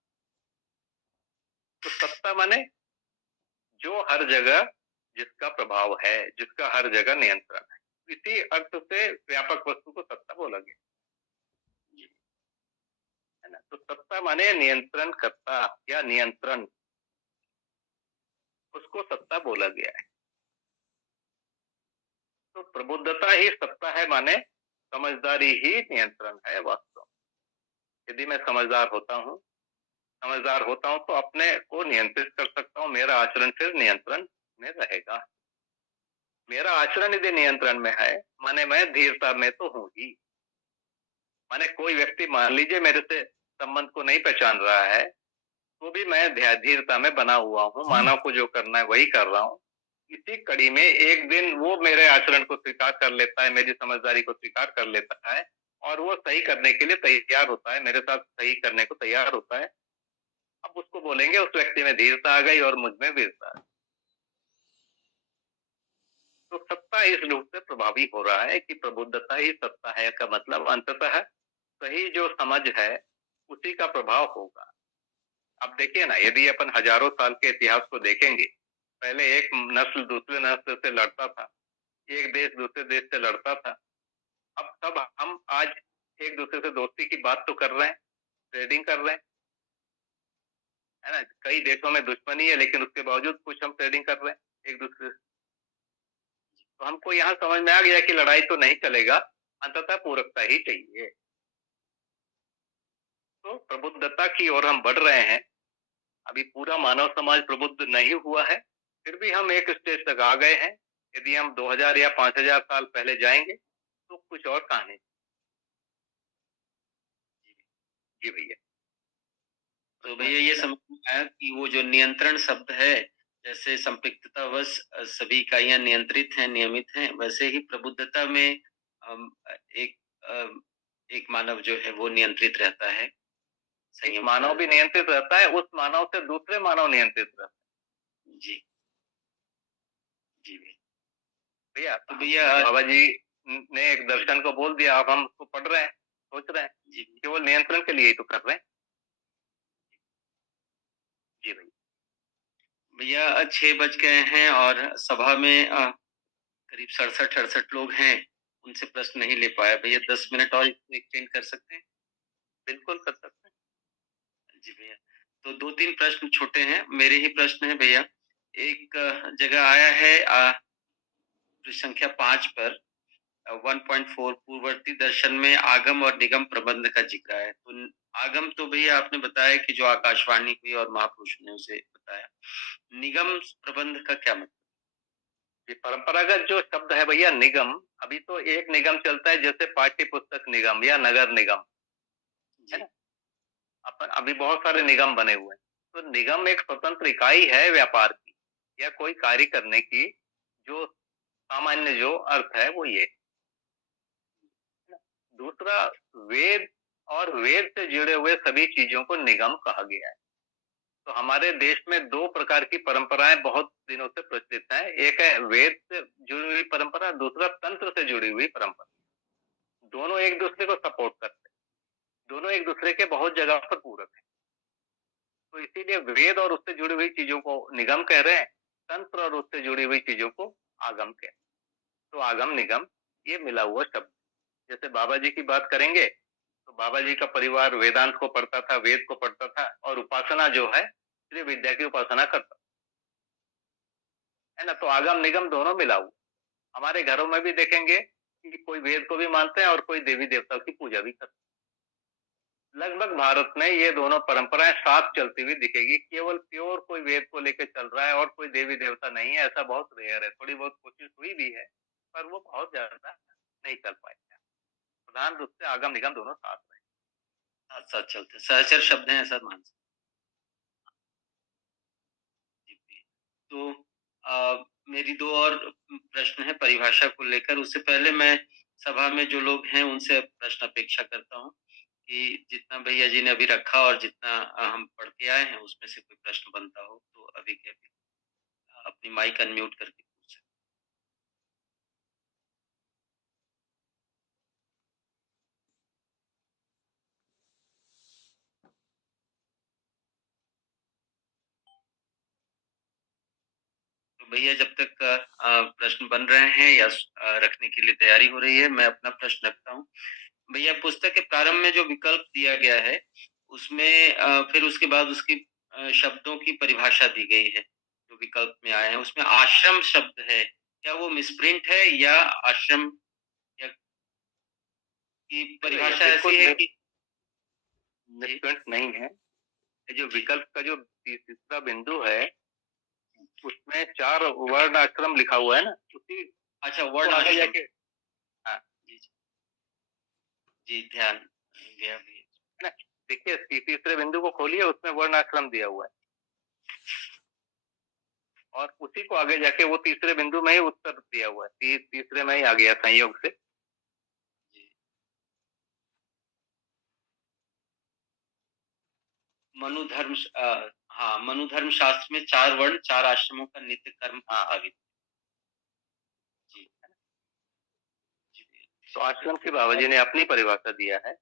तो सत्ता माने जो हर जगह जिसका प्रभाव है, जिसका हर जगह नियंत्रण है। इसी अर्थ से व्यापक वस्तु को सत्ता बोला गया है ना? तो सत्ता माने नियंत्रण करता या नियंत्रण, उसको सत्ता बोला गया है। तो प्रबुद्धता ही सत्ता है, माने समझदारी ही नियंत्रण है वास्तव। यदि मैं समझदार होता हूँ तो अपने को नियंत्रित कर सकता हूँ। मेरा आचरण फिर नियंत्रण में रहेगा। मेरा आचरण यदि नियंत्रण में है, माने मैं धीरता में तो हूँ ही। माने कोई व्यक्ति मान लीजिए मेरे से संबंध को नहीं पहचान रहा है, तो भी मैं धीरता में बना हुआ हूँ। मानव को जो करना है वही कर रहा हूँ। इसी कड़ी में एक दिन वो मेरे आचरण को स्वीकार कर लेता है, मेरी समझदारी को स्वीकार कर लेता है, और वो सही करने के लिए तैयार होता है, मेरे साथ सही करने को तैयार होता है। अब उसको बोलेंगे उस व्यक्ति में धीरता आ गई और मुझ में वीरता। तो सत्ता इस रूप से प्रभावी हो रहा है कि प्रबुद्धता ही सत्ता है का मतलब अंततः सही जो समझ है उसी का प्रभाव होगा। अब देखिए ना, यदि अपन हजारों साल के इतिहास को देखेंगे, पहले एक नस्ल दूसरे नस्ल से लड़ता था, एक देश दूसरे देश से लड़ता था। अब सब हम आज एक दूसरे से दोस्ती की बात तो कर रहे हैं, ट्रेडिंग कर रहे हैं, है ना? कई देशों में दुश्मनी है, लेकिन उसके बावजूद कुछ हम ट्रेडिंग कर रहे हैं एक दूसरे से। तो हमको यहाँ समझ में आ गया कि लड़ाई तो नहीं चलेगा, अंततः पूरकता ही चाहिए। तो प्रबुद्धता की ओर हम बढ़ रहे हैं। अभी पूरा मानव समाज प्रबुद्ध नहीं हुआ है, फिर भी हम एक स्टेज तक आ गए हैं। यदि हम 2000 या 5000 साल पहले जाएंगे तो कुछ और कहानी। जी भैया। तो भैया ये समझ में आया कि वो जो नियंत्रण शब्द है, जैसे संपृक्ततावश सभी इकाइयां नियंत्रित हैं, नियमित हैं, वैसे ही प्रबुद्धता में एक एक मानव जो है वो नियंत्रित रहता है। एक मानव भी नियंत्रित रहता है, उस मानव से दूसरे मानव नियंत्रित रहता है। जी जी भैया। तो भैया बाबा जी ने एक दर्शन को बोल दिया, अब हम उसको पढ़ रहे हैं, सोच रहे हैं जी केवल नियंत्रण के लिए ही तो कर रहे हैं। जी भैया। भैया 6 बज गए हैं और सभा में करीब 67-68 लोग हैं, उनसे प्रश्न नहीं ले पाया। भैया 10 मिनट और एक्सटेंड कर सकते हैं? बिल्कुल कर सकते हैं। जी भैया। तो 2-3 प्रश्न छोटे हैं, मेरे ही प्रश्न हैं भैया। एक जगह आया है संख्या 5 पर 1.4 पूर्ववर्ती दर्शन में आगम और निगम प्रबंध का जिक्र है। तो आगम तो भैया आपने बताया कि जो आकाशवाणी हुई और महापुरुषों ने उसे बताया। निगम प्रबंध का क्या मतलब? परंपरागत जो शब्द है भैया निगम, अभी तो एक निगम चलता है, जैसे पाठ्य पुस्तक निगम या नगर निगम, है ना? अपन अभी बहुत सारे निगम बने हुए हैं। तो निगम एक स्वतंत्र इकाई है व्यापार की या कोई कार्य करने की। जो सामान्य जो अर्थ है वो ये। दूसरा, वेद और वेद से जुड़े हुए सभी चीजों को निगम कहा गया है। तो हमारे देश में दो प्रकार की परंपराएं बहुत दिनों से प्रचलित हैं। एक है वेद से जुड़ी हुई परंपरा, दूसरा तंत्र से जुड़ी हुई परंपरा। दोनों एक दूसरे को सपोर्ट करते हैं, दोनों एक दूसरे के बहुत जगह पर पूरक है। तो इसीलिए वेद और उससे जुड़ी हुई चीजों को निगम कह रहे हैं, तंत्र और उससे जुड़ी हुई चीजों को आगम कह रहे हैं। तो आगम निगम ये मिला हुआ शब्द। जैसे बाबा जी की बात करेंगे तो बाबा जी का परिवार वेदांत को पढ़ता था, वेद को पढ़ता था, और उपासना जो है श्री विद्या की उपासना करता है ना। तो आगम निगम दोनों मिला हुआ। हमारे घरों में भी देखेंगे कि कोई वेद को भी मानते हैं और कोई देवी देवताओं की पूजा भी करते हैं। लगभग भारत में ये दोनों परंपराएं साथ चलती हुई दिखेगी। केवल प्योर कोई वेद को लेकर चल रहा है और कोई देवी देवता नहीं है, ऐसा बहुत रेयर है। थोड़ी बहुत कोशिश हुई भी है, पर वो बहुत ज्यादा नहीं चल पाए। प्रधान रूप से आगम निगम दोनों साथ में साथ साथ चलते सहचर शब्द हैं, ऐसा मान सकते। तो मेरी दो और प्रश्न है परिभाषा को लेकर। उससे पहले मैं सभा में जो लोग हैं उनसे प्रश्न अपेक्षा करता हूँ कि जितना भैया जी ने अभी रखा और जितना हम पढ़ के आए हैं उसमें से कोई प्रश्न बनता हो तो अभी के अभी अपनी माइक अनम्यूट करके पूछ सकते। तो भैया जब तक प्रश्न बन रहे हैं या रखने के लिए तैयारी हो रही है, मैं अपना प्रश्न रखता हूँ। भैया पुस्तक के प्रारंभ में जो विकल्प दिया गया है उसमें फिर उसके बाद उसकी शब्दों की परिभाषा दी गई है। जो विकल्प में आए हैं उसमें आश्रम शब्द है, क्या वो मिसप्रिंट है या आश्रम या की परिभाषा ऐसी है कि मिसप्रिंट नहीं है। जो विकल्प का जो तीसरा बिंदु है उसमें 4 वर्ण आश्रम लिखा हुआ है ना, उसी अच्छा वर्ण आश्रम जाके हाँ जी ध्यान गया भी है ना। देखिए तीसरे बिंदु को खोलिए, उसमें वर्ण आश्रम दिया हुआ है और उसी को आगे जाके वो तीसरे बिंदु में ही उत्तर दिया हुआ है। तीसरे में ही आ गया संयोग से। मनुधर्म हाँ मनुधर्म शास्त्र में 4 वर्ण 4 आश्रमों का नित्य कर्म प्रस्तावित। जी तो आश्रम की बाबा जी ने अपनी परिभाषा दिया है,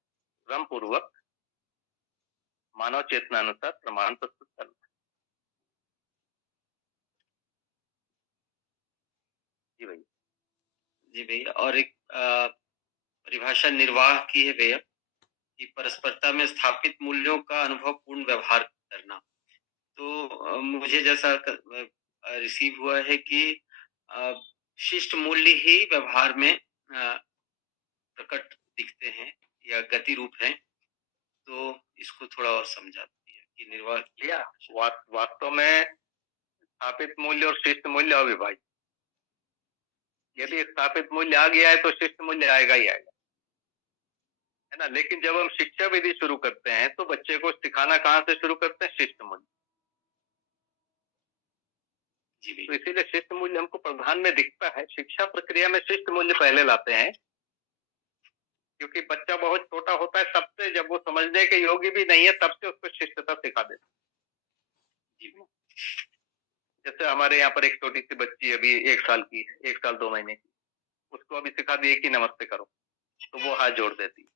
क्रम पूर्वक मानव चेतना अनुसार प्रमाण प्रस्तुत करना। जी भैया। जी भैया और एक परिभाषा निर्वाह की है भैया कि परस्परता में स्थापित मूल्यों का अनुभव पूर्ण व्यवहार करना। तो मुझे जैसा रिसीव हुआ है कि शिष्ट मूल्य ही व्यवहार में प्रकट दिखते हैं या गति रूप हैं। तो इसको थोड़ा और समझाती है कि निर्वाह किया वास्तव में स्थापित मूल्य और शिष्ट मूल्य अविभाज्य। यदि स्थापित मूल्य आ गया है तो शिष्ट मूल्य आएगा ही आएगा, है ना। लेकिन जब हम शिक्षा विधि शुरू करते हैं तो बच्चे को सिखाना कहाँ से शुरू करते हैं? शिष्ट मूल्य। तो इसीलिए शिष्ट मूल्य हमको प्रधान में दिखता है। शिक्षा प्रक्रिया में शिष्ट मूल्य पहले लाते हैं क्योंकि बच्चा बहुत छोटा होता है, तब से जब वो समझने के योग्य भी नहीं है तब से उसको शिष्टता सिखा देते। जैसे हमारे यहाँ पर एक छोटी सी बच्ची अभी 1 साल की है, 1 साल 2 महीने की, उसको अभी सिखा दिए कि नमस्ते करो तो वो हाथ जोड़ देती है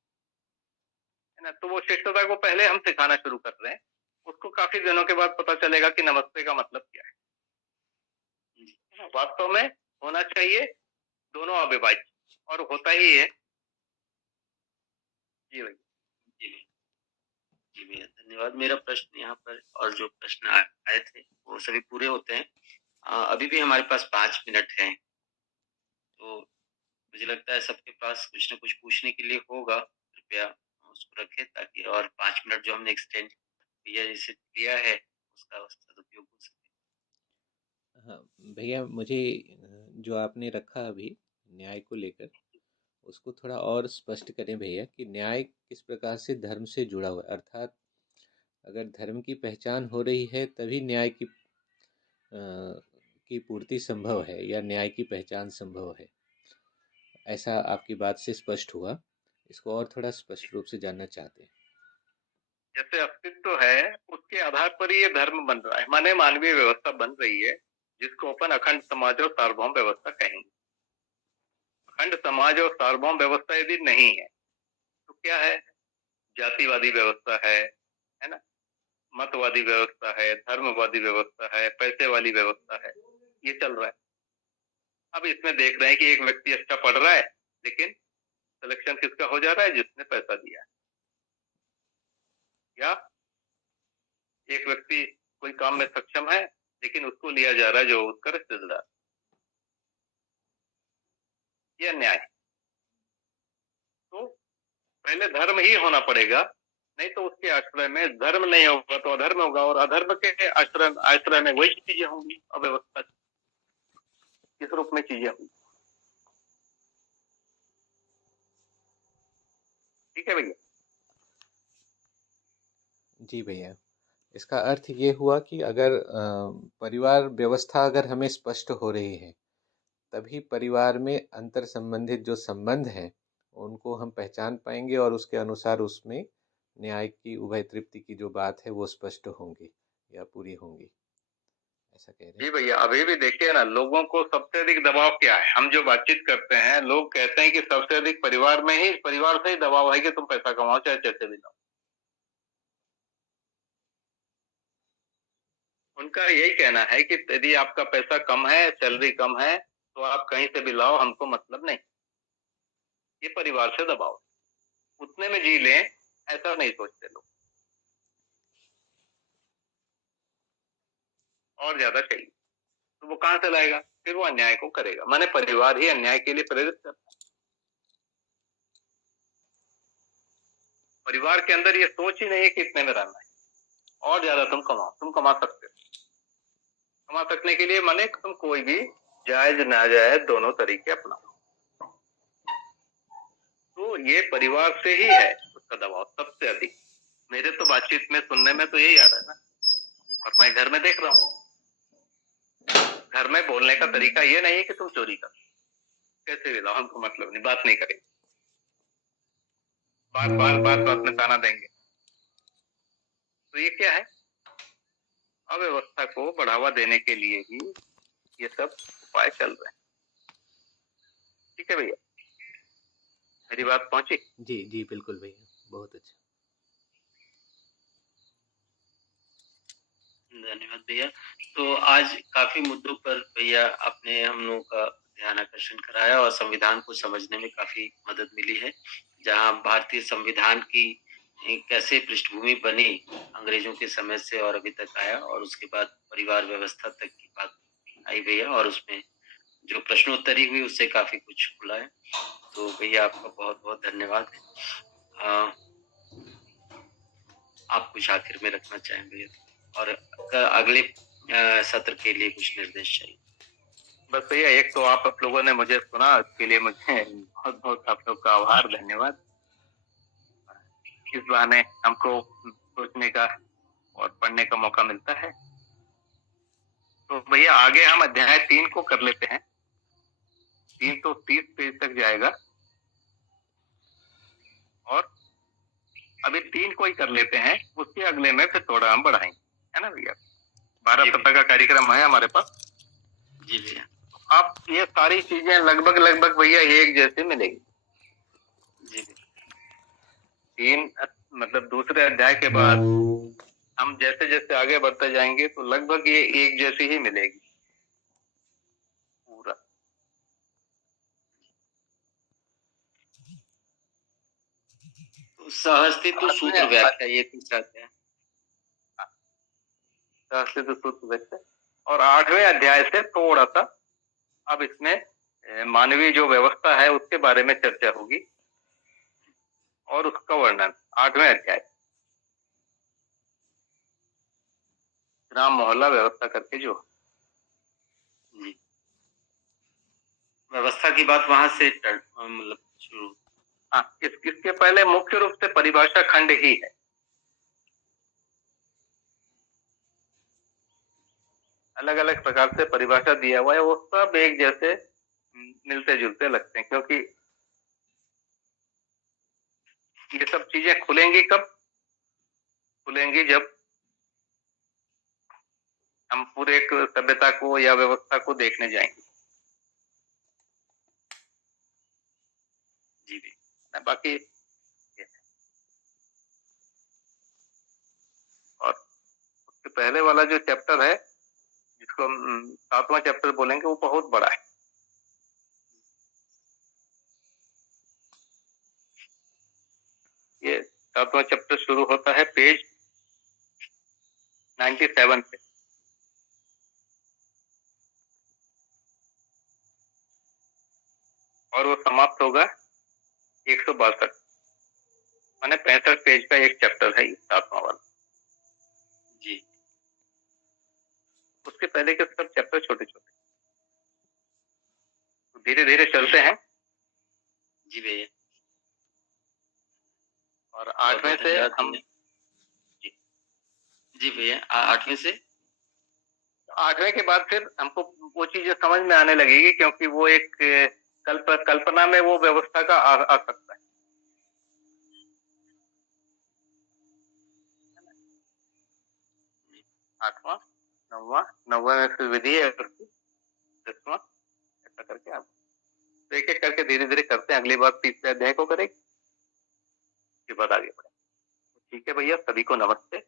ना। तो वो शिष्टता को पहले हम सिखाना शुरू कर रहे हैं। उसको काफी दिनों के बाद पता चलेगा कि नमस्ते का मतलब क्या है। वास्तव में होना चाहिए दोनों अविभाज्य और होता ही है। जी भाई। जी भैया धन्यवाद। मेरा प्रश्न यहाँ पर और जो प्रश्न आए थे वो सभी पूरे होते हैं। अभी भी हमारे पास 5 मिनट हैं, तो मुझे लगता है सबके पास कुछ न कुछ पूछने के लिए होगा। कृपया उसको रखें ताकि और 5 मिनट जो हमने एक्सटेंड भैया जिसे लिया है उसका सदुपयोग हो सके। हाँ भैया, मुझे जो आपने रखा अभी न्याय को लेकर उसको थोड़ा और स्पष्ट करें भैया कि न्याय किस प्रकार से धर्म से जुड़ा हुआ है। अर्थात अगर धर्म की पहचान हो रही है तभी न्याय की पूर्ति संभव है या न्याय की पहचान संभव है, ऐसा आपकी बात से स्पष्ट हुआ। इसको और थोड़ा स्पष्ट रूप से जानना चाहते हैं। जैसे अस्तित्व है उसके आधार पर ही ये धर्म बन रहा है, माने मानवीय व्यवस्था बन रही है जिसको अपन अखंड समाज और सार्वभौम व्यवस्था कहेंगे। अखंड समाज और सार्वभौम व्यवस्था यदि नहीं है तो क्या है? जातिवादी व्यवस्था है ना, मतवादी व्यवस्था है, धर्मवादी व्यवस्था है, पैसे वाली व्यवस्था है, ये चल रहा है। अब इसमें देख रहे हैं कि एक व्यक्ति अच्छा पढ़ रहा है लेकिन सिलेक्शन किसका हो जा रहा है? जिसने पैसा दिया है। या एक व्यक्ति कोई काम में सक्षम है लेकिन उसको लिया जा रहा है जो उसका रिश्तेदार। यह न्याय। तो पहले धर्म ही होना पड़ेगा, नहीं तो उसके आश्रय में धर्म नहीं होगा तो अधर्म होगा, और अधर्म के आश्रय में वही चीजें होंगी, अव्यवस्था किस रूप में चीजें होंगी। ठीक है भैया। जी भैया, इसका अर्थ ये हुआ कि अगर परिवार व्यवस्था अगर हमें स्पष्ट हो रही है तभी परिवार में अंतर संबंधित जो संबंध हैं उनको हम पहचान पाएंगे और उसके अनुसार उसमें न्याय की, उभय तृप्ति की जो बात है वो स्पष्ट होंगी या पूरी होंगी, ऐसा कह रहे जी हैं। भैया, अभी भी देखिए ना, लोगों को सबसे अधिक दबाव क्या है? हम जो बातचीत करते हैं, लोग कहते हैं कि सबसे अधिक परिवार से ही दबाव है कि तुम पैसा कमाओ चाहे जैसे भी लाओ। उनका यही कहना है कि यदि आपका पैसा कम है, सैलरी कम है, तो आप कहीं से भी लाओ, हमको मतलब नहीं। ये परिवार से दबाव, उतने में जी लें, ऐसा नहीं सोचते लोग, और ज्यादा चाहिए। तो वो कहां से लाएगा? फिर वो अन्याय को करेगा। माने परिवार ही अन्याय के लिए प्रेरित करता है। परिवार के अंदर ये सोच ही नहीं है कि इतने में रहना है, और ज्यादा तुम कमाओ। तुम कमा सकते हो। कमा सकने के लिए माने तुम कोई भी जायज नाजायज दोनों तरीके अपनाओ। तो ये परिवार से ही है उसका दबाव सबसे अधिक। मेरे तो बातचीत में सुनने में तो यही आ रहा है ना, और मैं घर में देख रहा हूँ। घर में बोलने का तरीका ये नहीं है कि तुम चोरी कर, कैसे भी लाओ, हमको मतलब नहीं, बात नहीं करेंगे। बात में ताना देंगे। तो ये क्या है? अव्यवस्था को बढ़ावा देने के लिए ही ये सब उपाय चल रहे हैं। ठीक है भैया, मेरी बात पहुंची? जी जी बिल्कुल भैया, बहुत अच्छा। धन्यवाद भैया। तो आज काफी मुद्दों पर भैया आपने हम लोगों का ध्यान आकर्षण कराया और संविधान को समझने में काफी मदद मिली है। जहां भारतीय संविधान की कैसे पृष्ठभूमि बनी अंग्रेजों के समय से और अभी तक आया, और उसके बाद परिवार व्यवस्था तक की बात आई भैया, और उसमें जो प्रश्नोत्तरी हुई उससे काफी कुछ खुला है। तो भैया आपका बहुत बहुत धन्यवाद है। आप कुछ आखिर में रखना चाहें भैया, और अगले सत्र के लिए कुछ निर्देश चाहिए? बस भैया, एक तो आप लोगों ने मुझे सुना, इसके लिए मुझे बहुत बहुत आप लोग का आभार, धन्यवाद। इस बहाने हमको सोचने का और पढ़ने का मौका मिलता है। तो भैया आगे हम अध्याय 3 को कर लेते हैं। 3 तो 30 पेज तक जाएगा, और अभी 3 को ही कर लेते हैं, उसके अगले में फिर थोड़ा हम बढ़ाएंगे, है ना भैया? 12 सप्ताह का कार्यक्रम है हमारे पास। जी भैया। आप ये सारी चीजें लगभग भैया एक जैसे मिलेगी। जी 3 मतलब दूसरे अध्याय के बाद हम जैसे जैसे आगे बढ़ते जाएंगे तो लगभग ये एक जैसी ही मिलेगी पूरा। तो सहस्तित्व सूत्र व्याख्या ये कुछ चाहते हैं? सहस्तित्व सूत्र व्याख्या, और 8वें अध्याय से थोड़ा सा अब इसमें मानवीय जो व्यवस्था है उसके बारे में चर्चा होगी, और उसका वर्णन 8वें अध्याय ग्राम मोहल्ला व्यवस्था करके जो जी, व्यवस्था की बात वहां से मतलब शुरू। हाँ, इसके पहले मुख्य रूप से परिभाषा खंड ही है। अलग अलग प्रकार से परिभाषा दिया हुआ है, वो सब एक जैसे मिलते जुलते लगते हैं, क्योंकि ये सब चीजें खुलेंगी कब? खुलेंगी जब हम पूरे एक सभ्यता को या व्यवस्था को देखने जाएंगे। जी भी। बाकी और उसके पहले वाला जो चैप्टर है, जिसको हम 7वां चैप्टर बोलेंगे, वो बहुत बड़ा है। ये 7वां चैप्टर शुरू होता है पेज 97 से, और वो समाप्त होगा 162, माने 65 पेज का एक चैप्टर है ये 7वां वाला। जी। उसके पहले के सब चैप्टर छोटे छोटे, तो धीरे धीरे चलते हैं। जी भैया। और 8वें से हम जी भैया, 8वें से 8वें के बाद फिर हमको वो चीजें समझ में आने लगेगी, क्योंकि वो एक कल्पना में वो व्यवस्था का आ सकता है। 8वां, 9वां में फिर विधि है, 10वां, ऐसा करके आप तो एक एक करके धीरे धीरे करते हैं। अगली बार 30वें अध्याय को करेंगे, उसके बाद आगे बढ़े। ठीक है भैया, सभी को नमस्ते।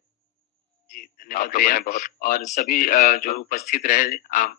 जी धन्यवाद भैया। और सभी जो उपस्थित रहे, आप